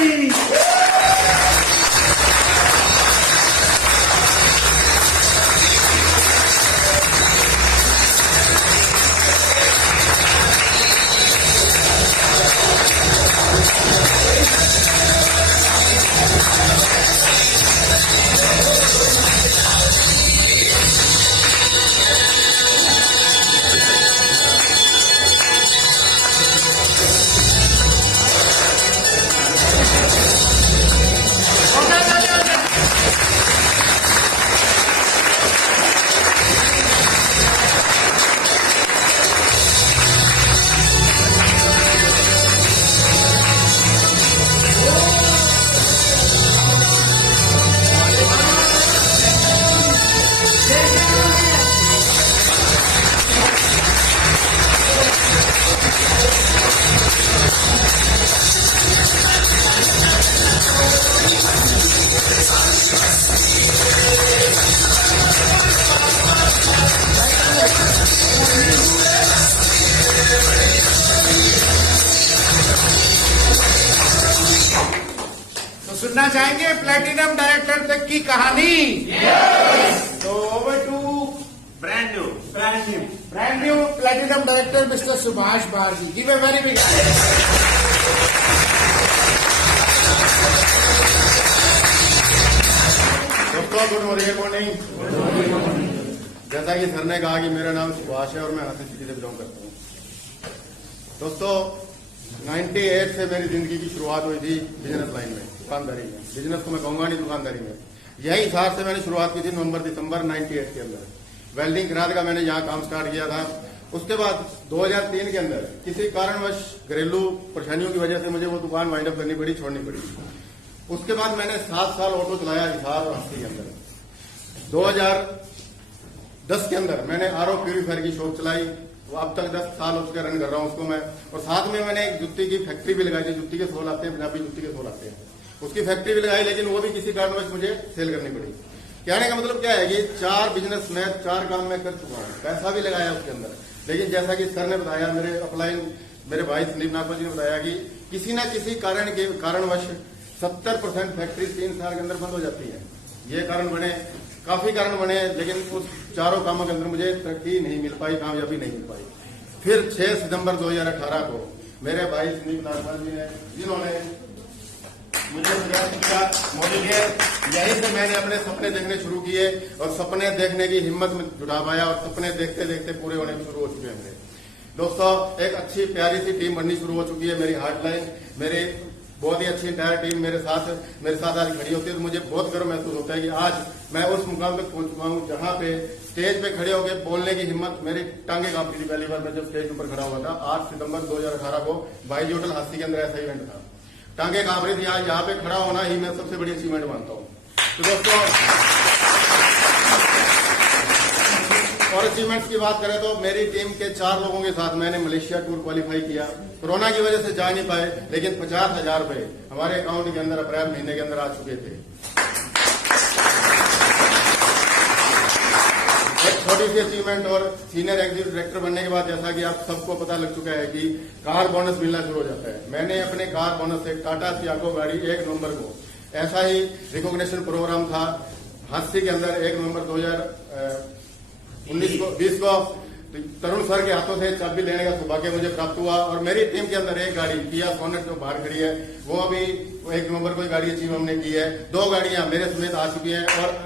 सुनना चाहेंगे प्लेटिनम डायरेक्टर तक की कहानी? तो over to brand new platinum director mister Subhash Bahar ji. Give a very big good morning. जैसा कि सर ने कहा कि मेरा नाम सुभाष है और मैं हाथी सिटी से बिलोंग करता हूँ। दोस्तों 98 से मेरी जिंदगी की शुरुआत हुई थी बिजनेस लाइन में, दुकानदारी में। बिजनेस को मैं कहूंगा नहीं, दुकानदारी में। यही हिसाब से मैंने शुरुआत की थी नवंबर दिसंबर 98 के अंदर। वेल्डिंग करार का मैंने यहाँ काम स्टार्ट किया था। उसके बाद 2003 के अंदर किसी कारणवश घरेलू परेशानियों की वजह से मुझे वो दुकान वाइंड अप करनी पड़ी, छोड़नी पड़ी। उसके बाद मैंने 7 साल ऑटो चलाया हिसार और हस्ती के अंदर। 2010 के अंदर मैंने आरओ प्यूरीफायर की शॉप चलाई। वो अब तक 10 साल उसके रन कर रहा हूँ उसको मैं। और साथ में मैंने एक जुत्ती की फैक्ट्री भी लगाई थी। जुत्ती के सोल आते हैं, पंजाबी जुत्ती के सोल आते हैं, उसकी फैक्ट्री भी लगाई, लेकिन वो भी किसी कारणवश मुझे सेल करनी पड़ी। कहने का मतलब क्या है कि 4 बिजनेस में 4 काम मैं कर चुका हूँ, पैसा भी लगाया उसके अंदर। लेकिन जैसा कि सर ने बताया, मेरे अपलाइन मेरे भाई संदीप नागपाल जी ने बताया कि किसी न किसी कारणवश 70% फैक्ट्री 3 साल के अंदर बंद हो जाती है। ये कारण बने, काफी कारण बने, लेकिन उस 4 कामों के अंदर मुझे तरक्की नहीं मिल पाई, कामयाबी नहीं मिल पाई। फिर 6 सितंबर 2018 को मेरे भाई संदीप नागपाल जी ने, जिन्होंने मुझे प्रयास किया मोदी के, यहीं से मैंने अपने सपने देखने शुरू किए और सपने देखने की हिम्मत में जुटा पाया और सपने देखते देखते पूरे होने शुरू हो चुके हैं मेरे। दोस्तों एक अच्छी प्यारी सी टीम बननी शुरू हो चुकी है। मेरी हार्डलाइन, मेरी बहुत ही अच्छी इंटायर टीम मेरे साथ आज खड़ी होती है। तो मुझे बहुत गर्व महसूस होता है कि आज मैं उस मुकाम तक पहुंच चुका हूं जहां पे स्टेज पे खड़े होकर बोलने की हिम्मत, मेरी टांगे कांपती थी पहली बार मैं जब स्टेज पर खड़ा हुआ था। 8 सितंबर 2018 को बाईजी होटल हास्ती के अंदर ऐसा इवेंट था। टांगे कांप रही थी। आज यहाँ पे खड़ा होना ही मैं सबसे बड़ी अचीवमेंट मानता हूँ। तो दोस्तों और अचीवमेंट्स की बात करें तो मेरी टीम के 4 लोगों के साथ मैंने मलेशिया टूर क्वालिफाई किया। कोरोना की वजह से जा नहीं पाए, लेकिन 50,000 रुपए हमारे अकाउंट के अंदर अप्रैल महीने के अंदर आ चुके थे। एक छोटी सी अचीवमेंट और सीनियर एग्जीक्यूटिव डायरेक्टर बनने के बाद जैसा कि आप सबको पता लग चुका है कि कार बोनस मिलना शुरू हो जाता है। मैंने अपने कार बोनस से टाटा सियागो गाड़ी 1 नवंबर को, ऐसा ही रिकॉग्निशन प्रोग्राम था हादसे के अंदर 1 नवंबर 2020 को तरुण सर के हाथों से चाबी लेने का सौभाग्य मुझे प्राप्त हुआ। और मेरी टीम के अंदर एक गाड़ी किया सोनेट जो बाहर खड़ी है, वो अभी 1 नवंबर को गाड़ी अचीव हमने की है। 2 गाड़ियां मेरे समेत आ चुकी हैं और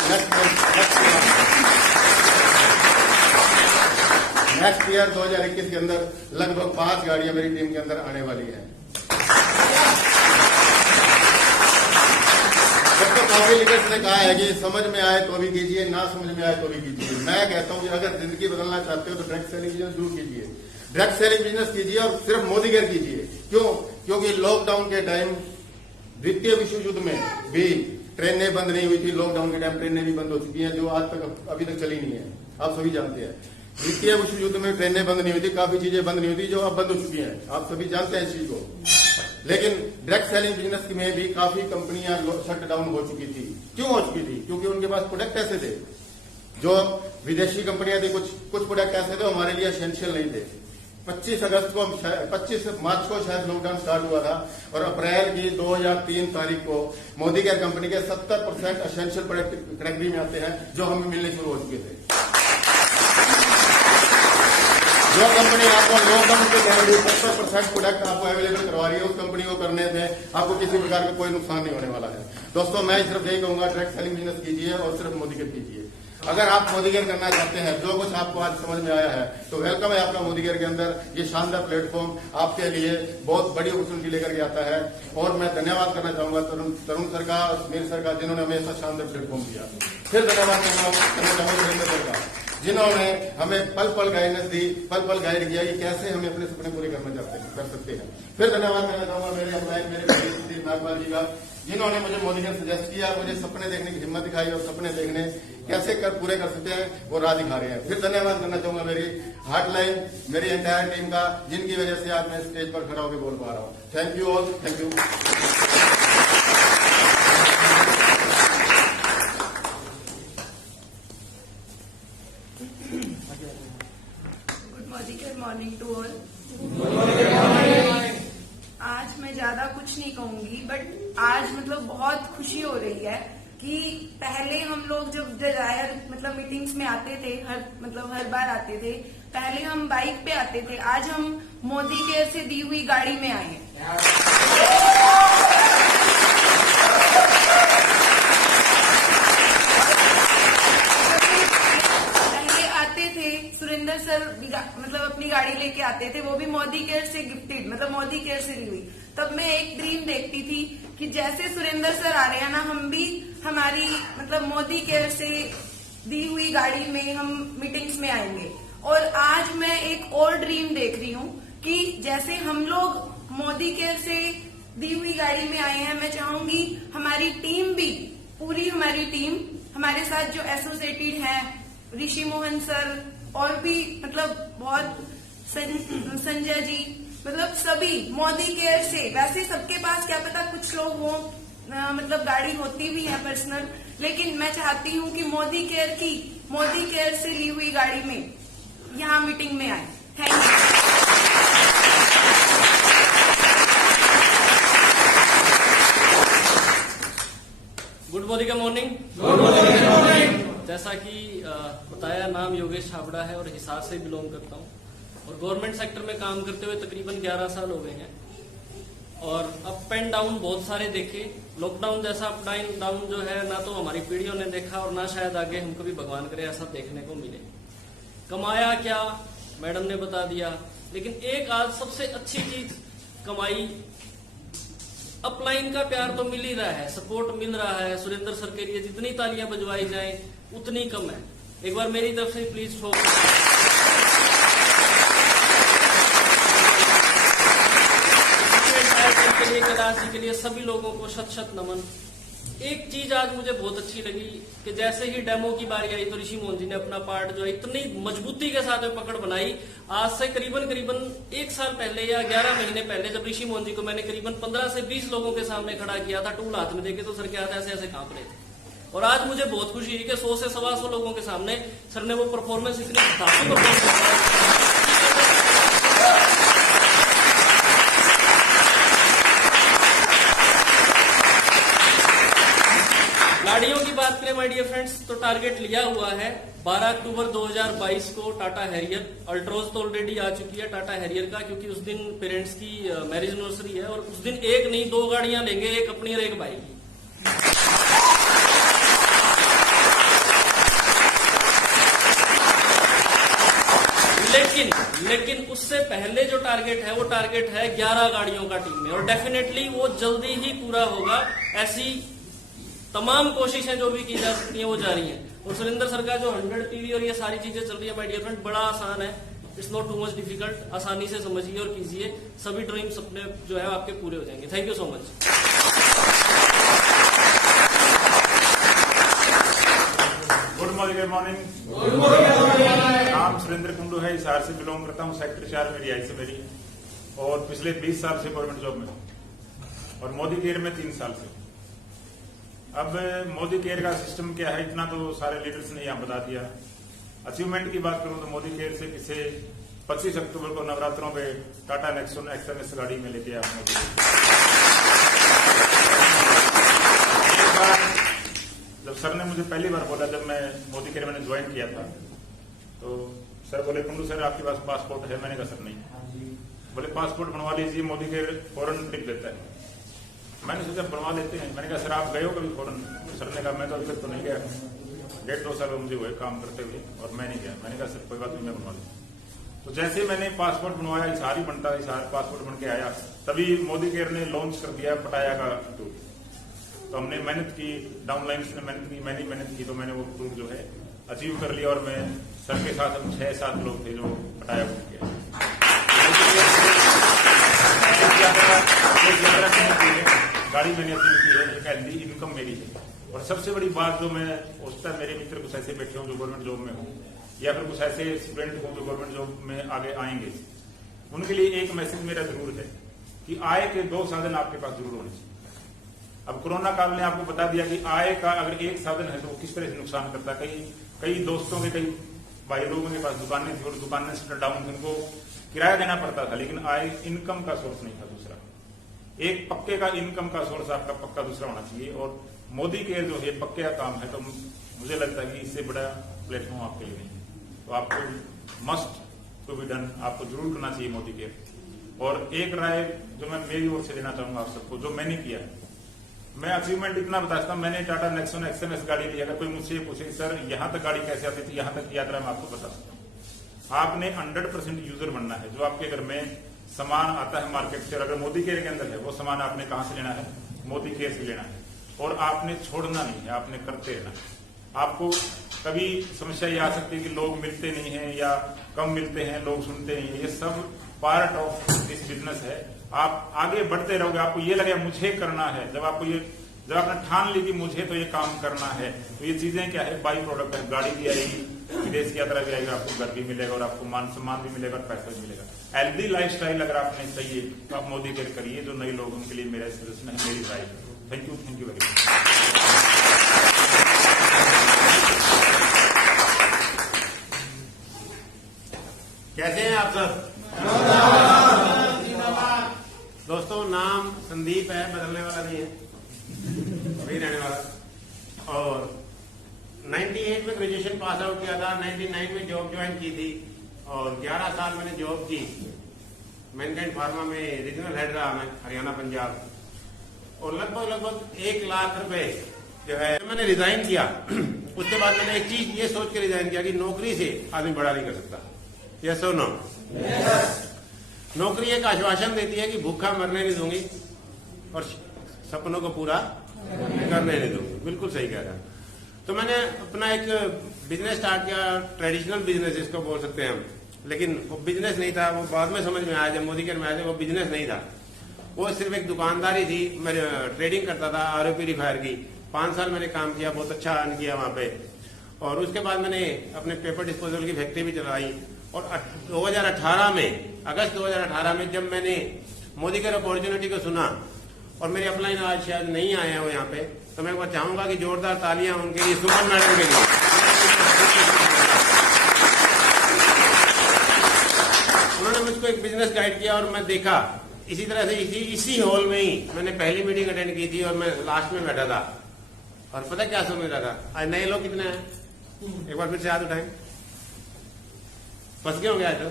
नेक्स्ट ईयर 2021 के अंदर लगभग 5 गाड़ियां मेरी टीम के अंदर आने वाली हैं। तो काफी लीडर्स ने कहा है कि समझ में आए तो भी कीजिए, ना समझ में आए तो भी कीजिए। मैं कहता हूं कि अगर जिंदगी बदलना चाहते हो तो डायरेक्ट सेलिंग बिजनेस जरूर कीजिए। डायरेक्ट सेलिंग बिजनेस कीजिए और सिर्फ मोदी केयर कीजिए। क्यों? क्योंकि लॉकडाउन के टाइम द्वितीय विश्व युद्ध में भी ट्रेनें बंद नहीं हुई थी। लॉकडाउन के टाइम ट्रेनें भी बंद हो चुकी हैं, जो आज तक अभी तक चली नहीं है। आप सभी जानते हैं द्वितीय विश्व युद्ध में ट्रेनें बंद नहीं हुई थी, काफी चीजें बंद नहीं हुई थी जो अब बंद हो चुकी हैं। आप सभी जानते हैं इस चीज को। लेकिन डायरेक्ट सेलिंग बिजनेस में भी काफी कंपनियां शट डाउन हो चुकी थी। क्यों हो चुकी थी? क्योंकि उनके पास प्रोडक्ट ऐसे थे जो विदेशी कंपनियां थी, कुछ प्रोडक्ट ऐसे थे हमारे लिए एसेंशियल नहीं थे। 25 मार्च को शायद लॉकडाउन स्टार्ट हुआ था और अप्रैल की 2 या 3 तारीख को मोदी केयर कंपनी के 70% एसेंशियल प्रोडक्ट कैटेगरी में आते हैं जो हमें मिलने शुरू हो चुके थे। जो कंपनी आपको लॉकडाउन के टाइम 70% प्रोडक्ट आपको अवेलेबल करवा रही है, उस कंपनी को करने से आपको किसी प्रकार का कोई नुकसान नहीं होने वाला है। दोस्तों मैं सिर्फ यही कहूंगा, डायरेक्ट सेलिंग बिजनेस कीजिए और सिर्फ मोदी केयर कीजिए। अगर आप मोदी केयर करना चाहते हैं, जो कुछ आपको आज समझ में आया है, तो वेलकम है आपका मोदी केयर के अंदर। ये शानदार प्लेटफॉर्म आपके लिए बहुत बड़ी अपॉर्चुनिटी लेकर के आता है। और मैं धन्यवाद करना चाहूंगा तरुण सर का, समीर सर का, जिन्होंने हमें ऐसा शानदार प्लेटफॉर्म दिया। फिर धन्यवाद करना चाहूंगा सुरेंद्र सर का, जिन्होंने हमें पल पल गाइडेंस दी, पल पल गाइड किया कि कैसे हमें अपने सपने पूरे कर सकते हैं। फिर धन्यवाद करना चाहूंगा मेरे भाई संदीप नागपाल जी का, जिन्होंने मुझे मोदी केयर सजेस्ट किया, मुझे सपने देखने की हिम्मत दिखाई और सपने देखने कैसे पूरे कर सकते हैं वो राह दिखा रहे हैं। फिर धन्यवाद करना चाहूंगा मेरी हार्डलाइन, मेरी एंटायर टीम का, जिनकी वजह से आज मैं स्टेज पर खड़ा होकर बोल पा रहा हूँ। Thank you all, thank you. Morning to all. आज मैं ज्यादा कुछ नहीं कहूंगी, बट आज मतलब बहुत खुशी हो रही है कि पहले हम लोग जब डिजायर मतलब मीटिंग्स में आते थे, हर बार आते थे, पहले हम बाइक पे आते थे, आज हम मोदी केयर से दी हुई गाड़ी में आए हैं। मोदी केयर से गिफ्टेड, मतलब मोदी केयर से ली हुई, तब मैं एक ड्रीम देखती थी कि जैसे सुरेंद्र सर आ रहे हैं ना, हम भी हमारी मतलब मोदी केयर से दी हुई गाड़ी में हम मीटिंग्स में आएंगे। और आज मैं एक और ड्रीम देख रही हूँ कि जैसे हम लोग मोदी केयर से दी हुई गाड़ी में आए हैं, मैं चाहूंगी हमारी टीम भी, पूरी हमारी टीम, हमारे साथ जो एसोसिएटेड है, ऋषि मोहन सर और भी मतलब बहुत संजय जी, मतलब सभी मोदी केयर से, वैसे सबके पास क्या पता कुछ लोग हो मतलब गाड़ी होती भी है पर्सनल, लेकिन मैं चाहती हूँ कि मोदी केयर से ली हुई गाड़ी में यहाँ मीटिंग में आए। Thank you. Good morning. जैसा कि बताया, नाम योगेश छाबड़ा है और हिसार से बिलोंग करता हूँ और गवर्नमेंट सेक्टर में काम करते हुए तकरीबन 11 साल हो गए हैं और अप एंड डाउन बहुत सारे देखे। लॉकडाउन जैसा अप डाउन जो है ना तो हमारी पीढ़ियों ने देखा और ना शायद आगे हमको भी भगवान करे ऐसा देखने को मिले। कमाया क्या मैडम ने बता दिया, लेकिन एक आज सबसे अच्छी चीज कमाई, अपलाइन का प्यार तो मिल ही रहा है, सपोर्ट मिल रहा है। सुरेंद्र सर के लिए जितनी तालियां बजवाई जाएं उतनी कम है। एक बार मेरी तरफ से प्लीज ठोक के लिए, कैलाश जी के लिए, सभी लोगों को शत शत नमन। एक चीज आज मुझे बहुत अच्छी लगी कि जैसे ही डेमो की बारी आई तो ऋषि मोहन जी ने अपना पार्ट जो है इतनी मजबूती के साथ में पकड़ बनाई। आज से करीबन 1 साल पहले या 11 महीने पहले जब ऋषि मोहन जी को मैंने करीबन 15 से 20 लोगों के सामने खड़ा किया था, टूल हाथ में देखे तो सर के हाथ ऐसे ऐसे कांप रहे थे। और आज मुझे बहुत खुशी है कि 100 से 125 लोगों के सामने सर ने वो परफॉर्मेंस इतनी धातु परफॉर्मेंस। गाड़ियों की बात करें माय डियर फ्रेंड्स, तो टारगेट लिया हुआ है 12 अक्टूबर 2022 को टाटा हैरियर। अल्ट्रोज तो ऑलरेडी आ चुकी है टाटा हैरियर का, क्योंकि उस दिन पेरेंट्स की मैरिज एनिवर्सरी है और उस दिन एक नहीं 2 गाड़ियां लेंगे, एक अपनी और एक भाई की। लेकिन उससे पहले जो टारगेट है वो टारगेट है 11 गाड़ियों का टीम में, और डेफिनेटली वो जल्दी ही पूरा होगा। ऐसी तमाम कोशिशें जो भी की जा सकती हैं वो जारी हैं। और सुरेंद्र सर का जो 100 PV और ये सारी चीजें चल रही है माय डियर फ्रेंड, बड़ा आसान है, it's not too much difficult. आसानी से समझिए और कीजिए, सभी ड्रीम्स अपने जो है आपके पूरे हो जाएंगे। Thank you so much. Good morning. नाम सुरेंद्र कुंडू है, हिसार से बिलोंग करता हूँ, सेक्टर 4 में रिहाइश है मेरी, और पिछले 20 साल से गवर्नमेंट जॉब में हूँ और मोदी केयर में 3 साल से। अब मोदी केयर का सिस्टम क्या है इतना तो सारे लीडर्स ने यहाँ बता दिया। अचीवमेंट की बात करूं तो मोदी केयर से पिछले 25 अक्टूबर को नवरात्रों पे टाटा नेक्सॉन XMS गाड़ी में लेके आया मोदी। जब सर ने मुझे पहली बार बोला, जब मैं मोदी केयर मैंने ज्वाइन किया था, तो सर बोले कुंडू सर आपके पास पासपोर्ट है? मैंने कहा सर नहीं। बोले पासपोर्ट बनवा लीजिए, मोदी केयर फॉरन ट्रिप देता है। मैंने सोचा बनवा लेते हैं। मैंने कहा सर आप गए हो कभी फॉरन? सर ने कहा मैं तो अभी तक तो नहीं गया, 1.5-2 साल मुझे हुए काम करते हुए और मैं नहीं गया। मैंने कहा सर कोई बात नहीं, मैं बनवा लूँ। तो जैसे मैंने पासपोर्ट बनवाया, हिसार ही बनता, हिसार पासपोर्ट बन के आया, तभी मोदी केयर ने लॉन्च कर दिया पटाया का टूर। तो हमने मेहनत की, डाउनलाइंस ने मेहनत की, मैंने मेहनत की, तो मैंने वो टूर जो है अचीव कर लिया। और मैं सर के साथ हम 6-7 लोग थे जो पटाया घूम गया। गाड़ी मैंने अचीव की है, एक हेल्दी इनकम मेरी है। और सबसे बड़ी बात जो मैं सोचता, मेरे मित्र कुछ ऐसे बैठे हूँ जो गवर्नमेंट जॉब में हूँ, या फिर कुछ ऐसे स्टूडेंट हूँ जो गवर्नमेंट जॉब में आगे आएंगे, उनके लिए एक मैसेज मेरा जरूर है कि आय के 2 साधन आपके पास जरूर होने चाहिए। अब कोरोना काल ने आपको बता दिया कि आय का अगर एक साधन है तो वो किस तरह से नुकसान करता है। कई दोस्तों के, कई भाई लोगों के पास दुकानें थी और दुकानें शटर डाउन थी, उनको किराया देना पड़ता था, लेकिन आय इनकम का सोर्स नहीं था। दूसरा एक पक्के का इनकम का सोर्स आपका पक्का दूसरा होना चाहिए। और मोदी केयर जो है पक्के का काम है, तो मुझे लगता है कि इससे बड़ा प्लेटफॉर्म आपके लिए नहीं है। तो आपको मस्ट टू बी डन, आपको जरूर करना चाहिए मोदी केयर। और एक राय जो मैं मेरी ओर से देना चाहूंगा आप सबको, जो मैंने किया, मैं अचीवमेंट इतना बता सकता हूं, मैंने टाटा नेक्सॉन XMS गाड़ी ली। अगर कोई मुझसे पूछे सर यहां तक गाड़ी कैसे आती थी, यहां तक की यात्रा मैं आपको बता सकता हूं। आपने 100% यूजर बनना है। जो आपके घर में सामान आता है मार्केट से, और अगर मोदी केयर के अंदर है वो सामान आपने कहां से लेना है, मोदी केयर से लेना है। और आपने छोड़ना नहीं है, आपने करते रहना है। आपको कभी समस्या ये आ सकती है कि लोग मिलते नहीं है या कम मिलते हैं, लोग सुनते नहीं है, ये सब पार्ट ऑफ दिस बिजनेस है। आप आगे बढ़ते रहोगे, आपको ये लगेगा मुझे करना है। जब आपने ठान ली कि मुझे तो ये काम करना है, तो ये चीजें क्या है, बाई प्रोडक्ट है। गाड़ी भी आएगी, विदेश की यात्रा भी आएगी, आपको घर भी मिलेगा और आपको मान सम्मान भी मिलेगा और पैसा भी मिलेगा। हेल्दी लाइफस्टाइल अगर आपने चाहिए तो आप मोदी केयर करिए। जो नए लोग उनके लिए मेरा सजेशन है, मेरी राय। Thank you very much. कैसे हैं आप सब? दोस्तों, नाम संदीप है, बदलने वाला नहीं है, वही रहने वाला। और 98 में ग्रेजुएशन पास आउट किया था, 99 में जॉब ज्वाइन की थी और 11 साल मैंने जॉब की। मैनकाइंड फार्मा में रीजनल हेड रहा मैं, हरियाणा पंजाब। और लगभग 1 लाख रुपए जो है मैंने रिजाइन किया। उसके बाद मैंने एक चीज ये सोच के रिजाइन किया कि नौकरी से आदमी बड़ा नहीं कर सकता। यस और नो? नौकरी एक आश्वासन देती है कि भूखा मरने नहीं दूंगी और सपनों को पूरा करने नहीं दूंगी। बिल्कुल सही कह रहा है। तो मैंने अपना एक बिजनेस स्टार्ट किया, ट्रेडिशनल बिजनेस इसको बोल सकते हैं हम। लेकिन वो बिजनेस नहीं था, वो बाद में समझ में आया जब मोदी केयर में आया। वो बिजनेस नहीं था, वो सिर्फ एक दुकानदारी थी। मैं ट्रेडिंग करता था आरओ प्यूरीफायर की। 5 साल मैंने काम किया, बहुत अच्छा अर्न किया वहां पे। और उसके बाद मैंने अपने पेपर डिस्पोजल की फैक्ट्री भी चलाई। और 2018 में, अगस्त 2018 में जब मैंने मोदी केयर अपॉर्चुनिटी को सुना, और मेरे अपलाइन आज शायद नहीं आए हैं वो यहाँ पे, तो मैं एक बार चाहूंगा कि जोरदार तालियां उनके लिए, सुमन मैडम के लिए। उन्होंने मुझको एक बिजनेस गाइड किया और मैं देखा। इसी तरह से इसी हॉल में ही मैंने पहली मीटिंग अटेंड की थी और मैं लास्ट में बैठा था। और पता क्या समझ रहा था? आज नए लोग कितने हैं? एक बार फिर से हाथ उठाएं। फंस गए होंगे आज तो।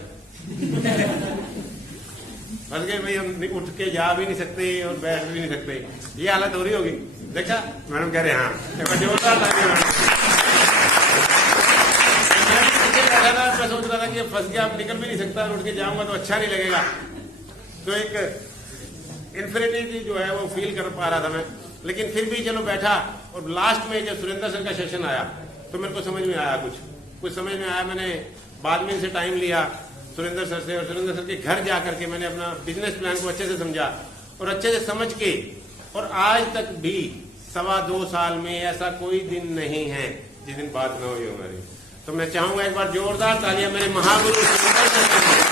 फंस गए भाई, हम उठ के जा भी नहीं सकते और बैठ भी नहीं सकते, ये हालत हो रही होगी। देखा मैडम कह रहे हैं हाँ, एक बार जोरदार तालियां मैडम। मैं सोच रहा था कि फंस गया, अब निकल भी नहीं सकता, उठ के जाऊंगा तो अच्छा नहीं लगेगा। तो एक इन्फिनिटी जो है वो फील कर पा रहा था मैं। लेकिन फिर भी चलो बैठा। और लास्ट में जब सुरेंद्र सर का सेशन आया तो मेरे को समझ में आया, कुछ समझ में आया। मैंने बाद में इनसे टाइम लिया सुरेंद्र सर से, और सुरेंद्र सर के घर जाकर के मैंने अपना बिजनेस प्लान को अच्छे से समझा। और अच्छे से समझ के, और आज तक भी 2.25 साल में ऐसा कोई दिन नहीं है जिस दिन बात ना हुई हमारी। तो मैं चाहूंगा एक बार जोरदार तालियां मेरे महागुरु सुरेंद्र सर के लिए।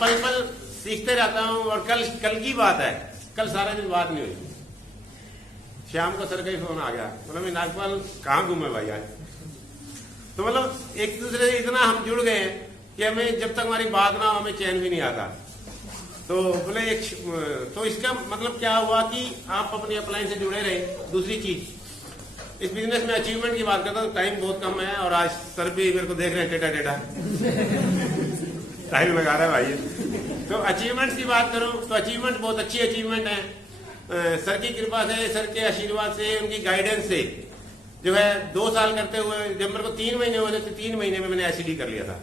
पल सीखते रहता हूँ। और कल की बात है, कल सारा दिन बात नहीं हुई। शाम को सर का ही फोन आ गया, मतलब नागपाल कहाँ घूमे भाई आज। तो मतलब एक दूसरे से इतना हम जुड़ गए हैं कि हमें जब तक हमारी बात ना हो हमें चैन भी नहीं आता। तो बोले तो इसका मतलब क्या हुआ कि आप अपनी अपलाइन से जुड़े रहे। दूसरी चीज, इस बिजनेस में अचीवमेंट की बात करता हूँ, टाइम बहुत कम है और आज सर भी मेरे को देख रहे हैं टेढ़ा टाइम लगा रहा है भाई। तो अचीवमेंट्स की बात करूं तो अचीवमेंट बहुत अच्छी अचीवमेंट है। सर की कृपा से, सर के आशीर्वाद से, उनकी गाइडेंस से जो है 2 साल करते हुए जब मेरे को 3 महीने हुए थे, 3 महीने में मैंने एसईडी कर लिया था।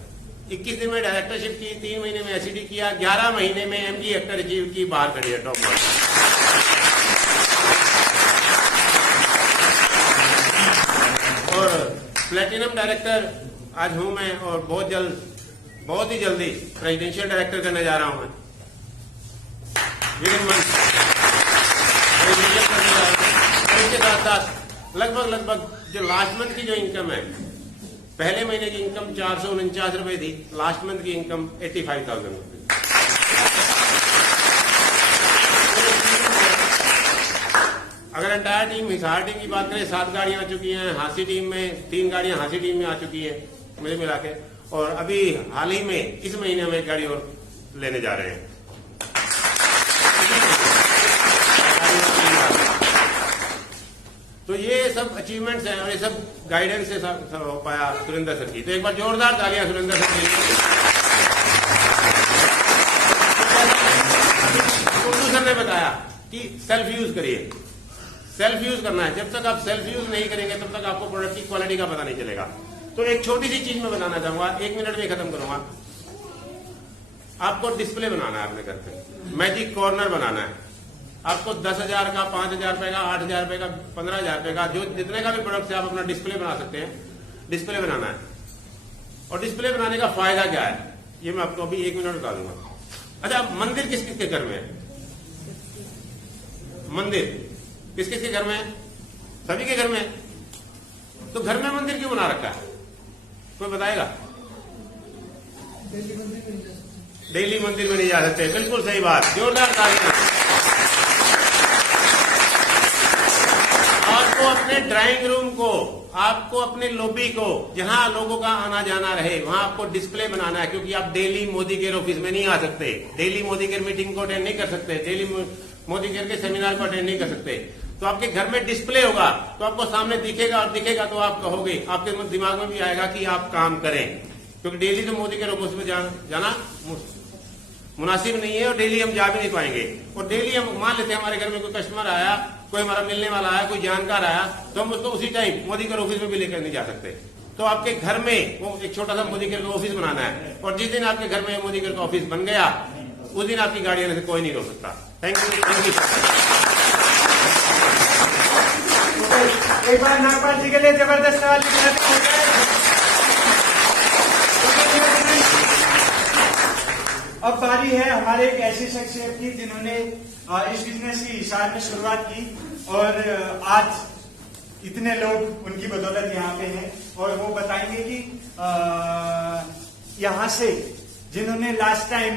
21 दिन में डायरेक्टरशिप की, 3 महीने में एसईडी किया, 11 महीने में एमजी एक्टर अचीव की, बाहर खड़ी है टॉप मॉडल। और प्लेटिनम डायरेक्टर आज हूं मैं, और बहुत ही जल्दी प्रेसिडेंशियल डायरेक्टर करने जा रहा हूं मैं। इसके साथ साथ लगभग जो लास्ट मंथ की जो इनकम है, पहले महीने की इनकम 449 रुपए थी, लास्ट मंथ की इनकम 85,000 रुपए। अगर एंटायर टीम, हिसार टीम की बात करें, 7 गाड़ियां आ चुकी हैं। हांसी टीम में 3 गाड़ियां हांसी टीम में आ चुकी है मुझे मिला के। और अभी हाल ही में इस महीने में 1 गाड़ी और लेने जा रहे हैं। तो ये सब अचीवमेंट्स हैं और ये सब गाइडेंस से सब हो पाया सुरेंद्र सर की। तो एक बार जोरदार तालियां सुरेंद्र सर के लिए। सर ने बताया कि सेल्फ यूज करिए, सेल्फ यूज करना है। जब तक आप सेल्फ यूज नहीं करेंगे तब तक आपको प्रोडक्ट की क्वालिटी का पता नहीं चलेगा। तो एक छोटी सी चीज मैं बताना चाहूंगा, 1 मिनट में खत्म करूंगा। आपको डिस्प्ले बनाना है अपने घर पे, मैजिक कॉर्नर बनाना है। आपको 10,000 का, 5,000 रुपए का, 8,000 रुपए का, 15,000 रुपए का, जो जितने का भी प्रोडक्ट से आप अपना डिस्प्ले बना सकते हैं, डिस्प्ले बनाना है। और डिस्प्ले बनाने का फायदा क्या है ये मैं आपको अभी 1 मिनट बता दूंगा। अच्छा, मंदिर किस किस के घर में है? मंदिर किस किस के घर में है? सभी के घर में है। तो घर में मंदिर क्यों बना रखा है? कोई बताएगा? डेली मंदिर में नहीं जा सकते, बिल्कुल सही बात, जोरदार तालियां। आपको अपने ड्राइंग रूम को, आपको अपने लॉबी को, जहां लोगों का आना जाना रहे, वहां आपको डिस्प्ले बनाना है। क्योंकि आप डेली मोदी केयर ऑफिस में नहीं आ सकते, डेली मोदी केयर मीटिंग को अटेंड नहीं कर सकते, डेली मोदी केयर के सेमिनार को अटेंड नहीं कर सकते। तो आपके घर में डिस्प्ले होगा तो आपको सामने दिखेगा, और दिखेगा तो आप कहोगे, आपके दिमाग में भी आएगा कि आप काम करें। क्योंकि डेली तो मोदी केयर ऑफिस में जाना मुनासिब नहीं है, और डेली हम जा भी नहीं पाएंगे। और डेली हम मान लेते हैं हमारे घर में कोई कस्टमर आया, कोई हमारा मिलने वाला आया, कोई जानकार आया, तो हम उसको उसी टाइम मोदी केयर ऑफिस में भी लेकर नहीं जा सकते। तो आपके घर में वो एक छोटा सा मोदी केयर का ऑफिस बनाना है, और जिस दिन आपके घर में मोदी केयर का ऑफिस बन गया उस दिन आपकी गाड़ी आने से कोई नहीं रोक सकता। Thank you, thank you. एक बार नागपाल जी के लिए जबरदस्त सवाल। अब बारी है हमारे एक ऐसे शख्सियत की जिन्होंने इस बिजनेस की हिसार में शुरुआत की, और आज इतने लोग उनकी बदौलत यहाँ पे हैं, और वो बताएंगे कि यहाँ से जिन्होंने लास्ट टाइम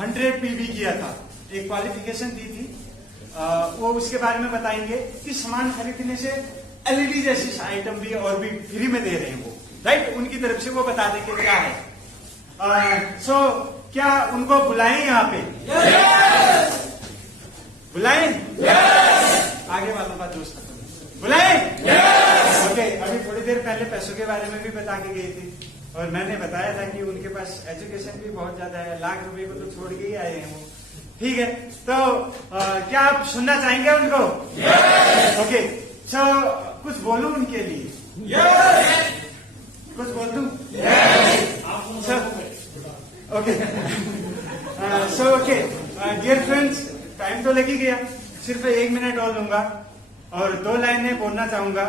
100 PB किया था, एक क्वालिफिकेशन दी थी, वो उसके बारे में बताएंगे कि सामान खरीदने से LED जैसी आइटम भी और भी फ्री में दे रहे हैं वो, राइट? उनकी तरफ से वो बता देंगे क्या है। सो क्या उनको बुलाएं यहाँ पे? yes! बुलाएं? yes! आगे वालों का दोस्त बुलाएं? yes! ओके, अभी थोड़ी देर पहले पैसों के बारे में भी बता के गई थी, और मैंने बताया था कि उनके पास एजुकेशन भी बहुत ज्यादा है, लाख रुपए को तो छोड़ के ही आए हैं वो। ठीक है, तो क्या आप सुनना चाहेंगे उनको? yes! ओके, सो कुछ बोलूं उनके लिए? yes! कुछ बोल दूं? Okay, so okay dear friends, time तो लग ही गया, सिर्फ 1 मिनट और लूंगा और 2 लाइनें बोलना चाहूंगा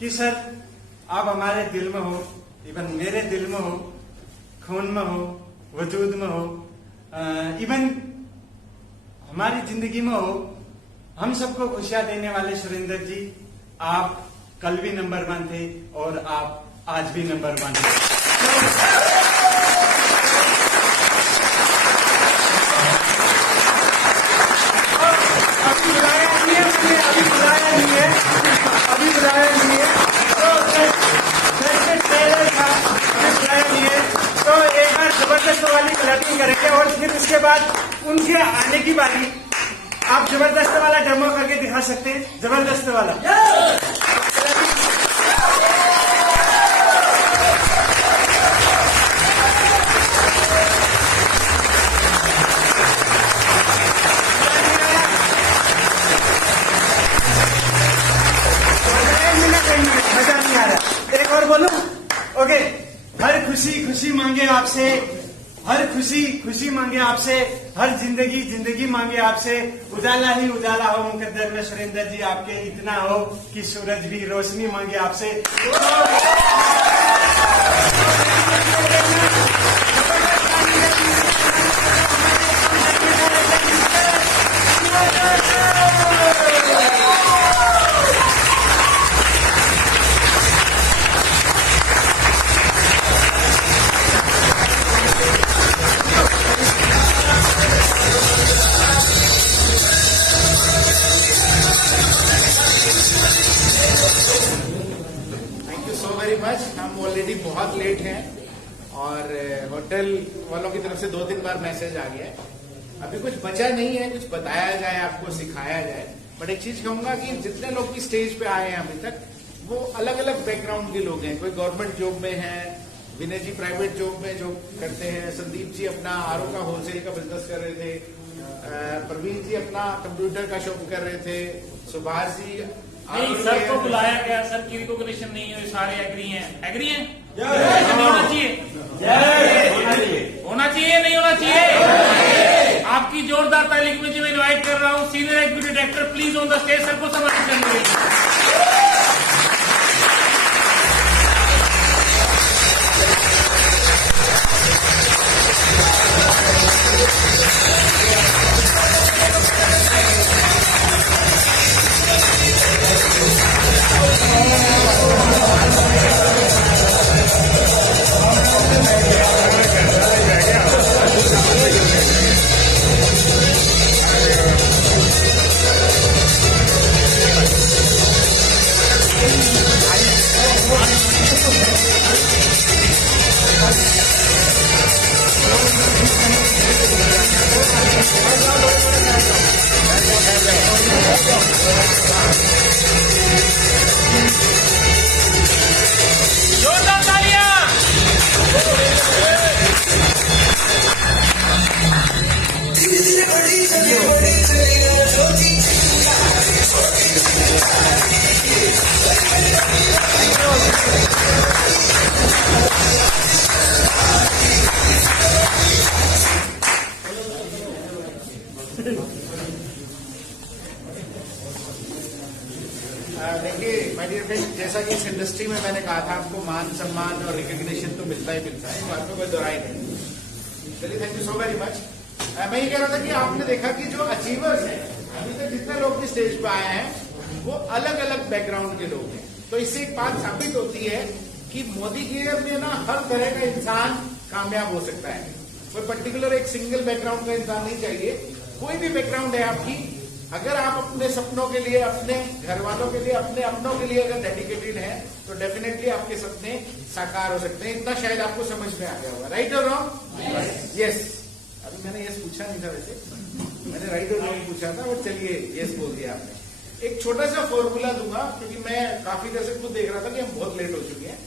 कि सर आप हमारे दिल में हो, इवन मेरे दिल में हो, खून में हो, वजूद में हो, इवन हमारी जिंदगी में हो। हम सबको खुशियां देने वाले सुरेंद्र जी, आप कल भी नंबर 1 थे और आप आज भी नंबर 1 है। अभी बुलाया नहीं है, अभी बुलाया नहीं है, अभी बुलाया नहीं है, तो बुलाया नहीं है, तो एक बार जबरदस्त वाली क्लैपिंग करेंगे, और फिर उसके बाद उनके आने की बारी। आप जबरदस्त वाला डेमो करके दिखा सकते हैं, जबरदस्त वाला। मजा नहीं आ रहा, एक और बोलूं? ओके, हर खुशी खुशी मांगे आपसे, हर खुशी खुशी मांगे आपसे, हर जिंदगी जिंदगी मांगे आपसे, उजाला ही उजाला हो मुकद्दर में सुरेंद्र जी आपके, इतना हो कि सूरज भी रोशनी मांगे आपसे। हम ऑलरेडी बहुत लेट हैं, और होटल वालों की तरफ से 2-3 बार मैसेज आ गया है। अभी कुछ बचा नहीं है, कुछ बताया जाए, आपको सिखाया जाए। बट एक चीज कहूंगा कि जितने लोग भी स्टेज पे आए हैं अभी तक, वो अलग अलग बैकग्राउंड के लोग हैं। कोई गवर्नमेंट जॉब में है, विनय जी प्राइवेट जॉब में जॉब करते हैं, संदीप जी अपना आरओ का होलसेल का बिजनेस कर रहे थे, प्रवीण जी अपना कंप्यूटर का शॉप कर रहे थे, सुभाष जी नहीं, सर को बुलाया गया, सर की रिकॉग्निशन नहीं है, सारे एग्री हैं। एग्री हैं? नहीं होना चाहिए? होना चाहिए नहीं होना चाहिए? आपकी जोरदार ताली की मुझे मैं इनवाइट कर रहा हूँ senior executive director, please on the stage, sir को सम्मानित करने के लिए। जोरदार तालियां। देखिए माय डियर फ्रेंड, जैसा कि इस इंडस्ट्री में मैंने कहा था आपको मान सम्मान और रिकग्निशन तो मिलता ही मिलता है, बात में कोई दोहराई नहीं। चलिए, thank you so very much. मैं ये कह रहा था कि आपने देखा कि जो अचीवर्स हैं, अभी तक जितने लोग भी स्टेज पे आए हैं वो अलग अलग बैकग्राउंड के लोग हैं। तो इससे एक बात साबित होती है कि मोदी केयर में ना हर तरह का इंसान कामयाब हो सकता है। कोई पर्टिकुलर एक सिंगल बैकग्राउंड का इंसान नहीं चाहिए, कोई भी बैकग्राउंड है आपकी, अगर आप अपने सपनों के लिए, अपने घर वालों के लिए, अपने अपनों के लिए अगर डेडिकेटेड हैं तो डेफिनेटली आपके सपने साकार हो सकते हैं। इतना शायद आपको समझ में आ गया होगा। राइट और रॉन्ग? यस। अभी मैंने यस पूछा नहीं था, वैसे मैंने राइट और रॉन्ग पूछा था, बट चलिए यस बोल दिया आपने। एक छोटा सा फॉर्मूला दूंगा क्योंकि मैं काफी देर से खुद देख रहा था कि हम बहुत लेट हो चुके हैं।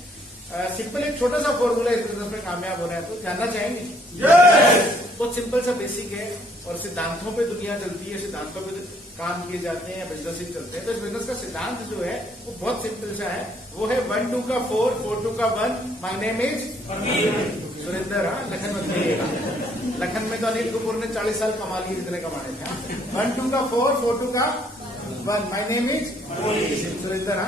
सिंपल एक छोटा सा फॉर्मूला इस बिजनेस में कामयाब होना है तो जानना चाहेंगे? बहुत सिंपल सा बेसिक है और सिद्धांतों पे दुनिया चलती है, सिद्धांतों पे काम किए जाते हैं, बिजनेस ही चलते हैं। तो इस बिजनेस का सिद्धांत जो है वो बहुत सिंपल सा है, वो है 1 2 का 4 4 2 का 1। My name is Surendra. Lakhan मत कहिएगा, लखन में तो अनिल कपूर ने 40 साल कमा लिए जितने कमाए थे। 1 2 का 4 4 2 का 1। My name is Surendra.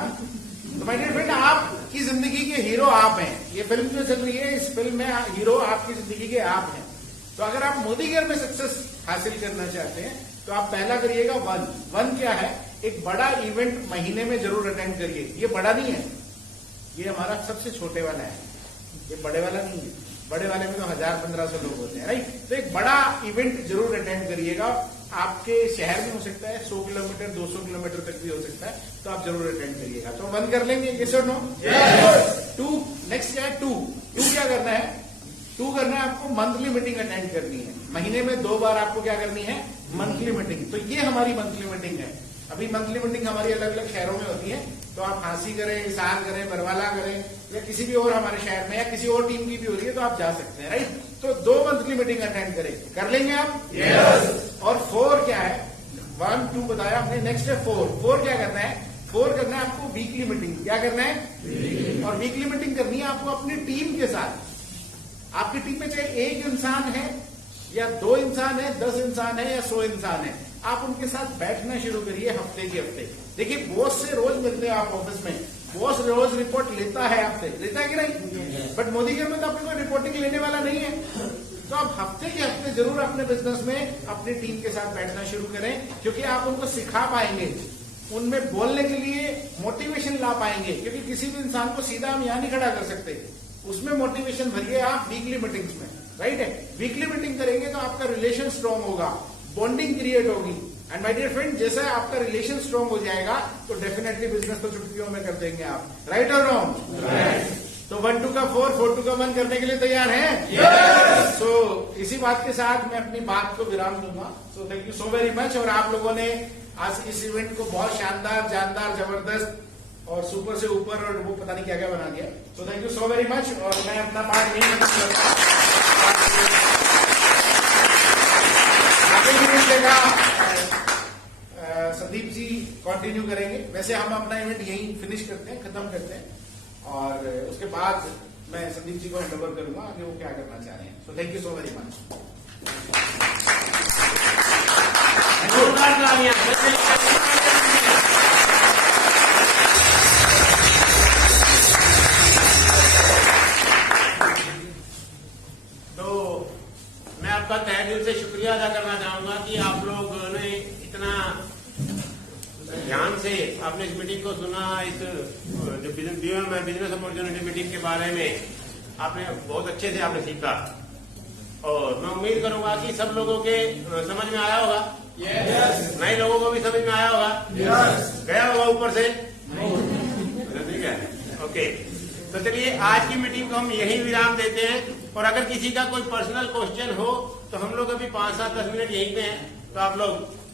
तो माय डियर फ्रेंड, आपकी जिंदगी के हीरो आप हैं। ये फिल्म जो चल रही है, इस फिल्म में हीरो आपकी जिंदगी के आप हैं। तो अगर आप मोदी केयर में सक्सेस हासिल करना चाहते हैं तो आप पहला करिएगा 1। 1 क्या है? एक बड़ा इवेंट महीने में जरूर अटेंड करिए। ये बड़ा नहीं है, ये हमारा सबसे छोटे वाला है, ये बड़े वाला नहीं है। बड़े वाले में तो 1000-1500 लोग होते हैं, राइट? तो एक बड़ा इवेंट जरूर अटेंड करिएगा। आपके शहर में हो सकता है, 100 किलोमीटर 200 किलोमीटर तक भी हो सकता है, तो आप जरूर अटेंड करिएगा। तो 1 कर लेंगे, यस और नो? 2 नेक्स्ट क्या है? 2 क्या करना है? 2 करना है आपको मंथली मीटिंग अटेंड करनी है। महीने में 2 बार आपको क्या करनी है? Monthly meeting. तो ये हमारी मंथली मीटिंग है। अभी मंथली मीटिंग हमारी अलग अलग शहरों में होती है, तो आप हांसी करें, हिसार करें, बरवाला करें या किसी भी और हमारे शहर में या किसी और टीम की भी हो रही है तो आप जा सकते हैं, राइट? तो 2 मंथली मीटिंग अटेंड करें, कर लेंगे आप? यस। और 4 क्या है? 1 2 बताया हमने, नेक्स्ट है 4 क्या करना है? 4 करना है आपको वीकली मीटिंग। क्या करना है? और वीकली मीटिंग करनी है आपको अपनी टीम के साथ। आपकी टीम में चाहे 1 इंसान है या 2 इंसान है, 10 इंसान है या 100 इंसान है, आप उनके साथ बैठना शुरू करिए हफ्ते के हफ्ते। देखिए, बॉस से रोज मिलते हैं आप ऑफिस में, बॉस रोज रिपोर्ट लेता है आपसे, लेता है कि नहीं? बट मोदी केयर में तो आपको कोई रिपोर्टिंग लेने वाला नहीं है। तो आप हफ्ते के हफ्ते जरूर अपने बिजनेस में अपनी टीम के साथ बैठना शुरू करें, क्योंकि आप उनको सिखा पाएंगे, उनमें बोलने के लिए मोटिवेशन ला पाएंगे। क्योंकि किसी भी इंसान को सीधा हम यहाँ नहीं खड़ा कर सकते, उसमें मोटिवेशन भरिए आप वीकली मीटिंग्स में, राइट है? वीकली मीटिंग करेंगे तो आपका रिलेशन स्ट्रांग होगा, बॉन्डिंग क्रिएट होगी। एंड माय डियर फ्रेंड, जैसा आपका रिलेशन स्ट्रांग हो जाएगा तो डेफिनेटली बिजनेस तो चुटकियों में कर देंगे आप, राइट और रॉन्ग? राइट। तो 1 2 का 4 4 2 का 1 करने के लिए तैयार हैं? यस। सो इसी बात के साथ मैं अपनी बात को विराम दूंगा। So thank you so very much. और आप लोगों ने आज इस इवेंट को बहुत शानदार, जानदार, जबरदस्त और सुपर से ऊपर और वो पता नहीं क्या क्या बना दिया। तो thank you so very much. और मैं अपना पार्ट नहीं खत्म करता, आगे भी मिलेगा। संदीप जी कंटिन्यू करेंगे। वैसे हम अपना इवेंट यहीं फिनिश करते हैं, खत्म करते हैं, और उसके बाद मैं संदीप जी को हैंड ओवर करूंगा आगे वो क्या करना चाह रहे हैं। So thank you so very much. तो मैं आपका तहे दिल से शुक्रिया अदा करना चाहूंगा कि आप लोग ने इतना ध्यान से आपने इस मीटिंग को सुना। इस जो बिजनेस अपॉर्चुनिटी मीटिंग के बारे में आपने बहुत अच्छे से आपने सीखा, और मैं उम्मीद करूंगा कि सब लोगों के समझ में आया होगा। नए लोगों को भी समझ में आया होगा। गया होगा ऊपर से? ठीक है, ओके। तो चलिए आज की मीटिंग को हम यही विराम देते हैं, और अगर किसी का कोई पर्सनल क्वेश्चन हो तो हम लोग अभी 5-7-10 मिनट यहीं पे हैं, तो आप लोग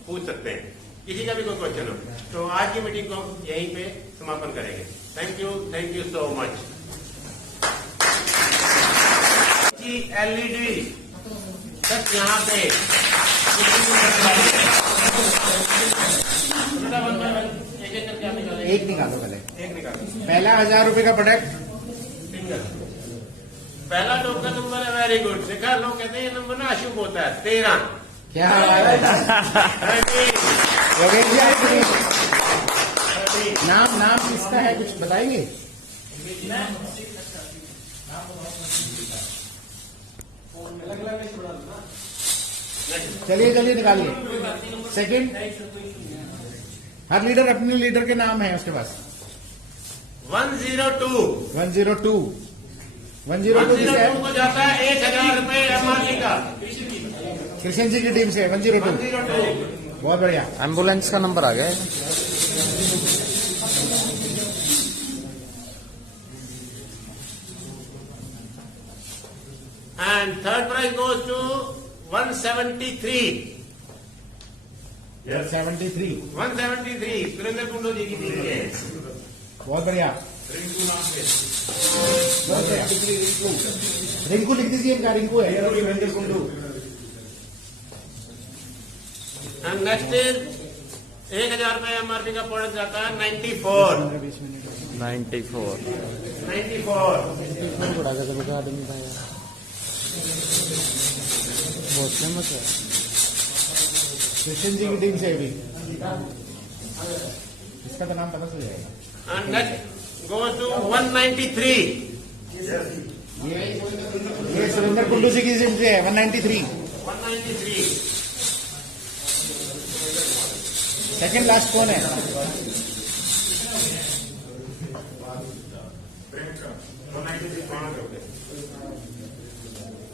पूछ सकते हैं किसी का भी कोई क्वेश्चन हो। तो आज की मीटिंग को हम यहीं पे समापन करेंगे। Thank you so much. LED तक यहाँ पे एक निकालो पहले, एक निकालो। पहला 1000 रुपए का प्रोडक्ट, पहला टोकन नंबर है। Very good. देखा, लोग कहते हैं ये नंबर ना अशुभ होता है। 13। क्या नाम किसका है, कुछ बताएंगे? चलिए निकालिए। सेकंड, हर लीडर अपने लीडर के नाम है उसके पास। 102 को जाता है 1000 रुपए एमआरपी का। कृष्ण जी की टीम से 102। बहुत बढ़िया। एम्बुलेंस का नंबर आ गया है। And third prize goes to 173। 173 Surendra Kundu ji की टीम है। बहुत बढ़िया। रिंकू लिख दीजिए, इनका रिंकू है। Surendra Kundu. And next is 1000 रुपए एमआरपी का प्रोडक्ट जाता है 94। बहुत फेमस है। कृष्ण जी की टीम से भी इसका तो नाम पता चल जाएगा। And next goes to 193। ये सुरेंद्र कुंडू जी की टीम से है। 193। सेकंड लास्ट कौन है?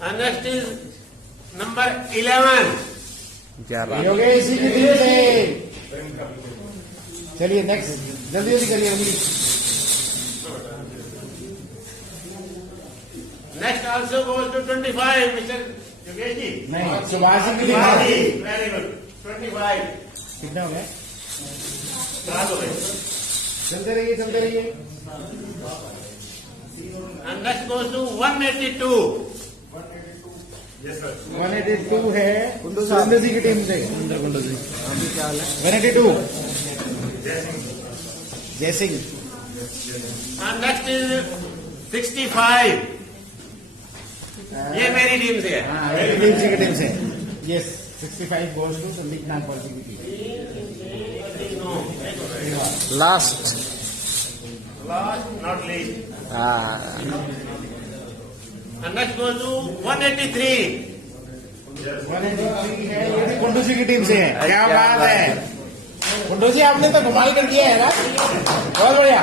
And next is number 11। Yogesh ji की टीम से। चलिए नेक्स्ट, जल्दी करिए। Next also goes to 25 mister Yogesh ji. नहीं, सुभाष जी की टीम। Very good. 25 कितना हो गया? 7 हो गए। चलते रहिए। And next goes to 182। 182 है सुरेंद्र जी की टीम से। कुंडू जी, अभी क्या हाल है? 182 जय सिंह। And next is 65। ये मेरी टीम से है। हाँ, मेरी टीम जी की टीम से। Yes, 65 goes to Sandeep Nagpal ji की टीम। Last not least. हाँ, नेक्स्ट गोज टू 183। 183 है, ये भी कुंडू जी की टीम से है। क्या बात है कुंडू जी, आपने तो कमाल कर दिया है ना। बहुत बढ़िया।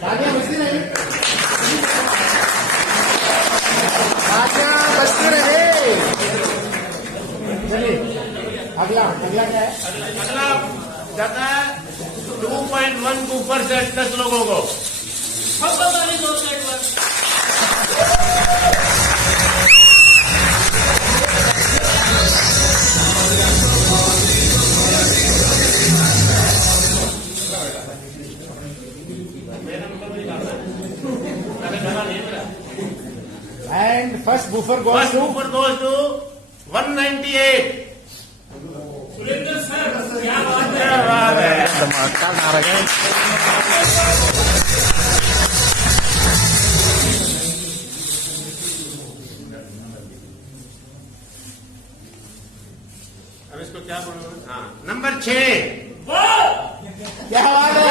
तालियां बजती नहीं, तालियां बजती रहे। चलिए अगला क्या है? अगला जाता है 2.12% 10 लोगों को। फर्स्ट बूफर गोज टू 198। सुरेंद्र सर क्या बात है। धमाका मारा गया। अब इसको क्या बोलूं? हाँ, नंबर 6। क्या बात है।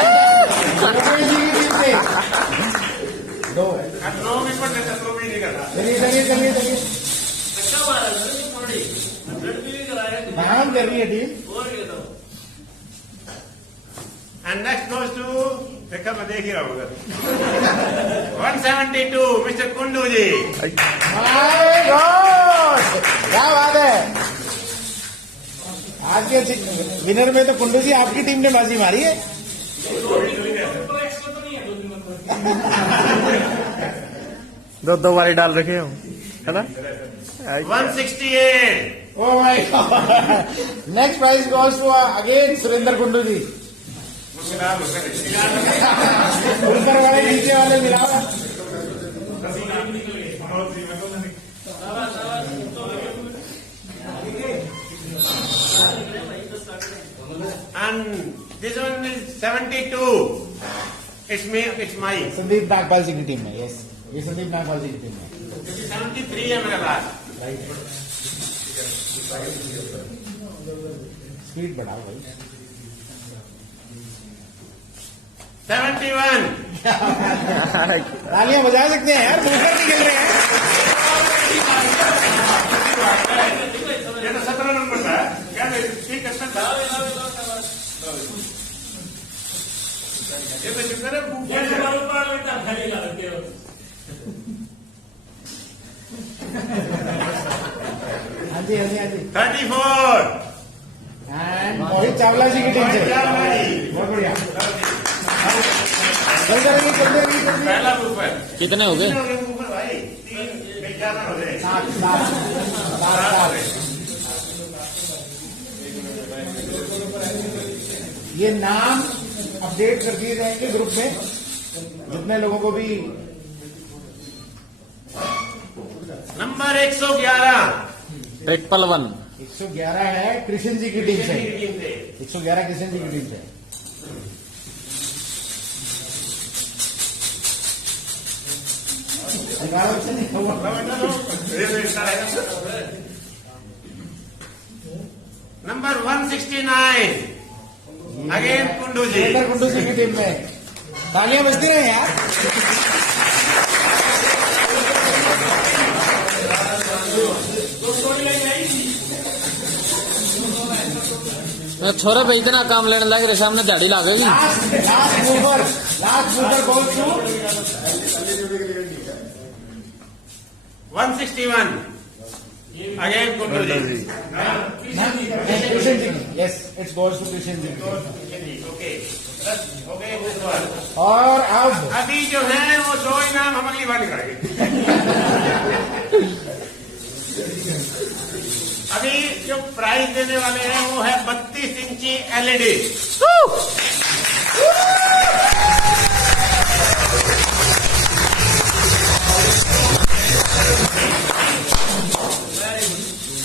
दो 9 में पर तो भी नहीं करता। चलिए अच्छा मारा है थोड़ी ब्लड भी कराया नाम कर रही है टीम। और ये तो एंड नेक्स्ट गोज टू, देखा मैं देख ही रहा हूँ 172 mister Kundu ji. My god, क्या बात है। आज के विनर में तो कुंडू जी आपकी टीम ने बाजी मारी है। दो बारी डाल रखे हो है ना। 168। Oh my God. Next prize goes to again Surendra Kundu ji. ऊपर वाले नीचे वाले मिलाओ। And this one is 72. It's me, it's my. Sandeep Nagpal ji की टीम में। यस, ये संदीप नागपाल जी की टीम में। 73 है मेरे पास। स्पीड बढ़ाओ भाई। 71। तालियां बजा सकते हैं यार, बूफर नहीं खेल रहे हैं। ये तो 17 नंबर था। क्या ठीक करता था? ये तो शुक्र है हाँ जी 34। एंड मोहित चावला जी की टीम से। बहुत बढ़िया। चलते रहिए। पहला ऊपर कितने हो गए? ऊपर भाई 3 ज्यादा हो गए। 7। ये नाम अपडेट कर दिए जाएंगे ग्रुप में, जितने लोगों को भी। नंबर 111। ट्रिपल 1। 111 है कृष्ण जी की टीम से। 111 कृष्ण जी की टीम से। नंबर 169 अगेन कुंडू जी। कुंडू जी की टीम में तालियां बजती रहे यार। छोरे भाई इतना काम लेने लगे रे, सामने दाढ़ी लागेगी। Last mover goes to 161 again Kundu ji. Krishna ji की। Yes, it's goes to Krishna ji. Okay. और अब अभी जो है वो 2 इनाम हम अगली बार निकालेंगे। अभी जो प्राइज देने वाले हैं वो है 32 इंची LED।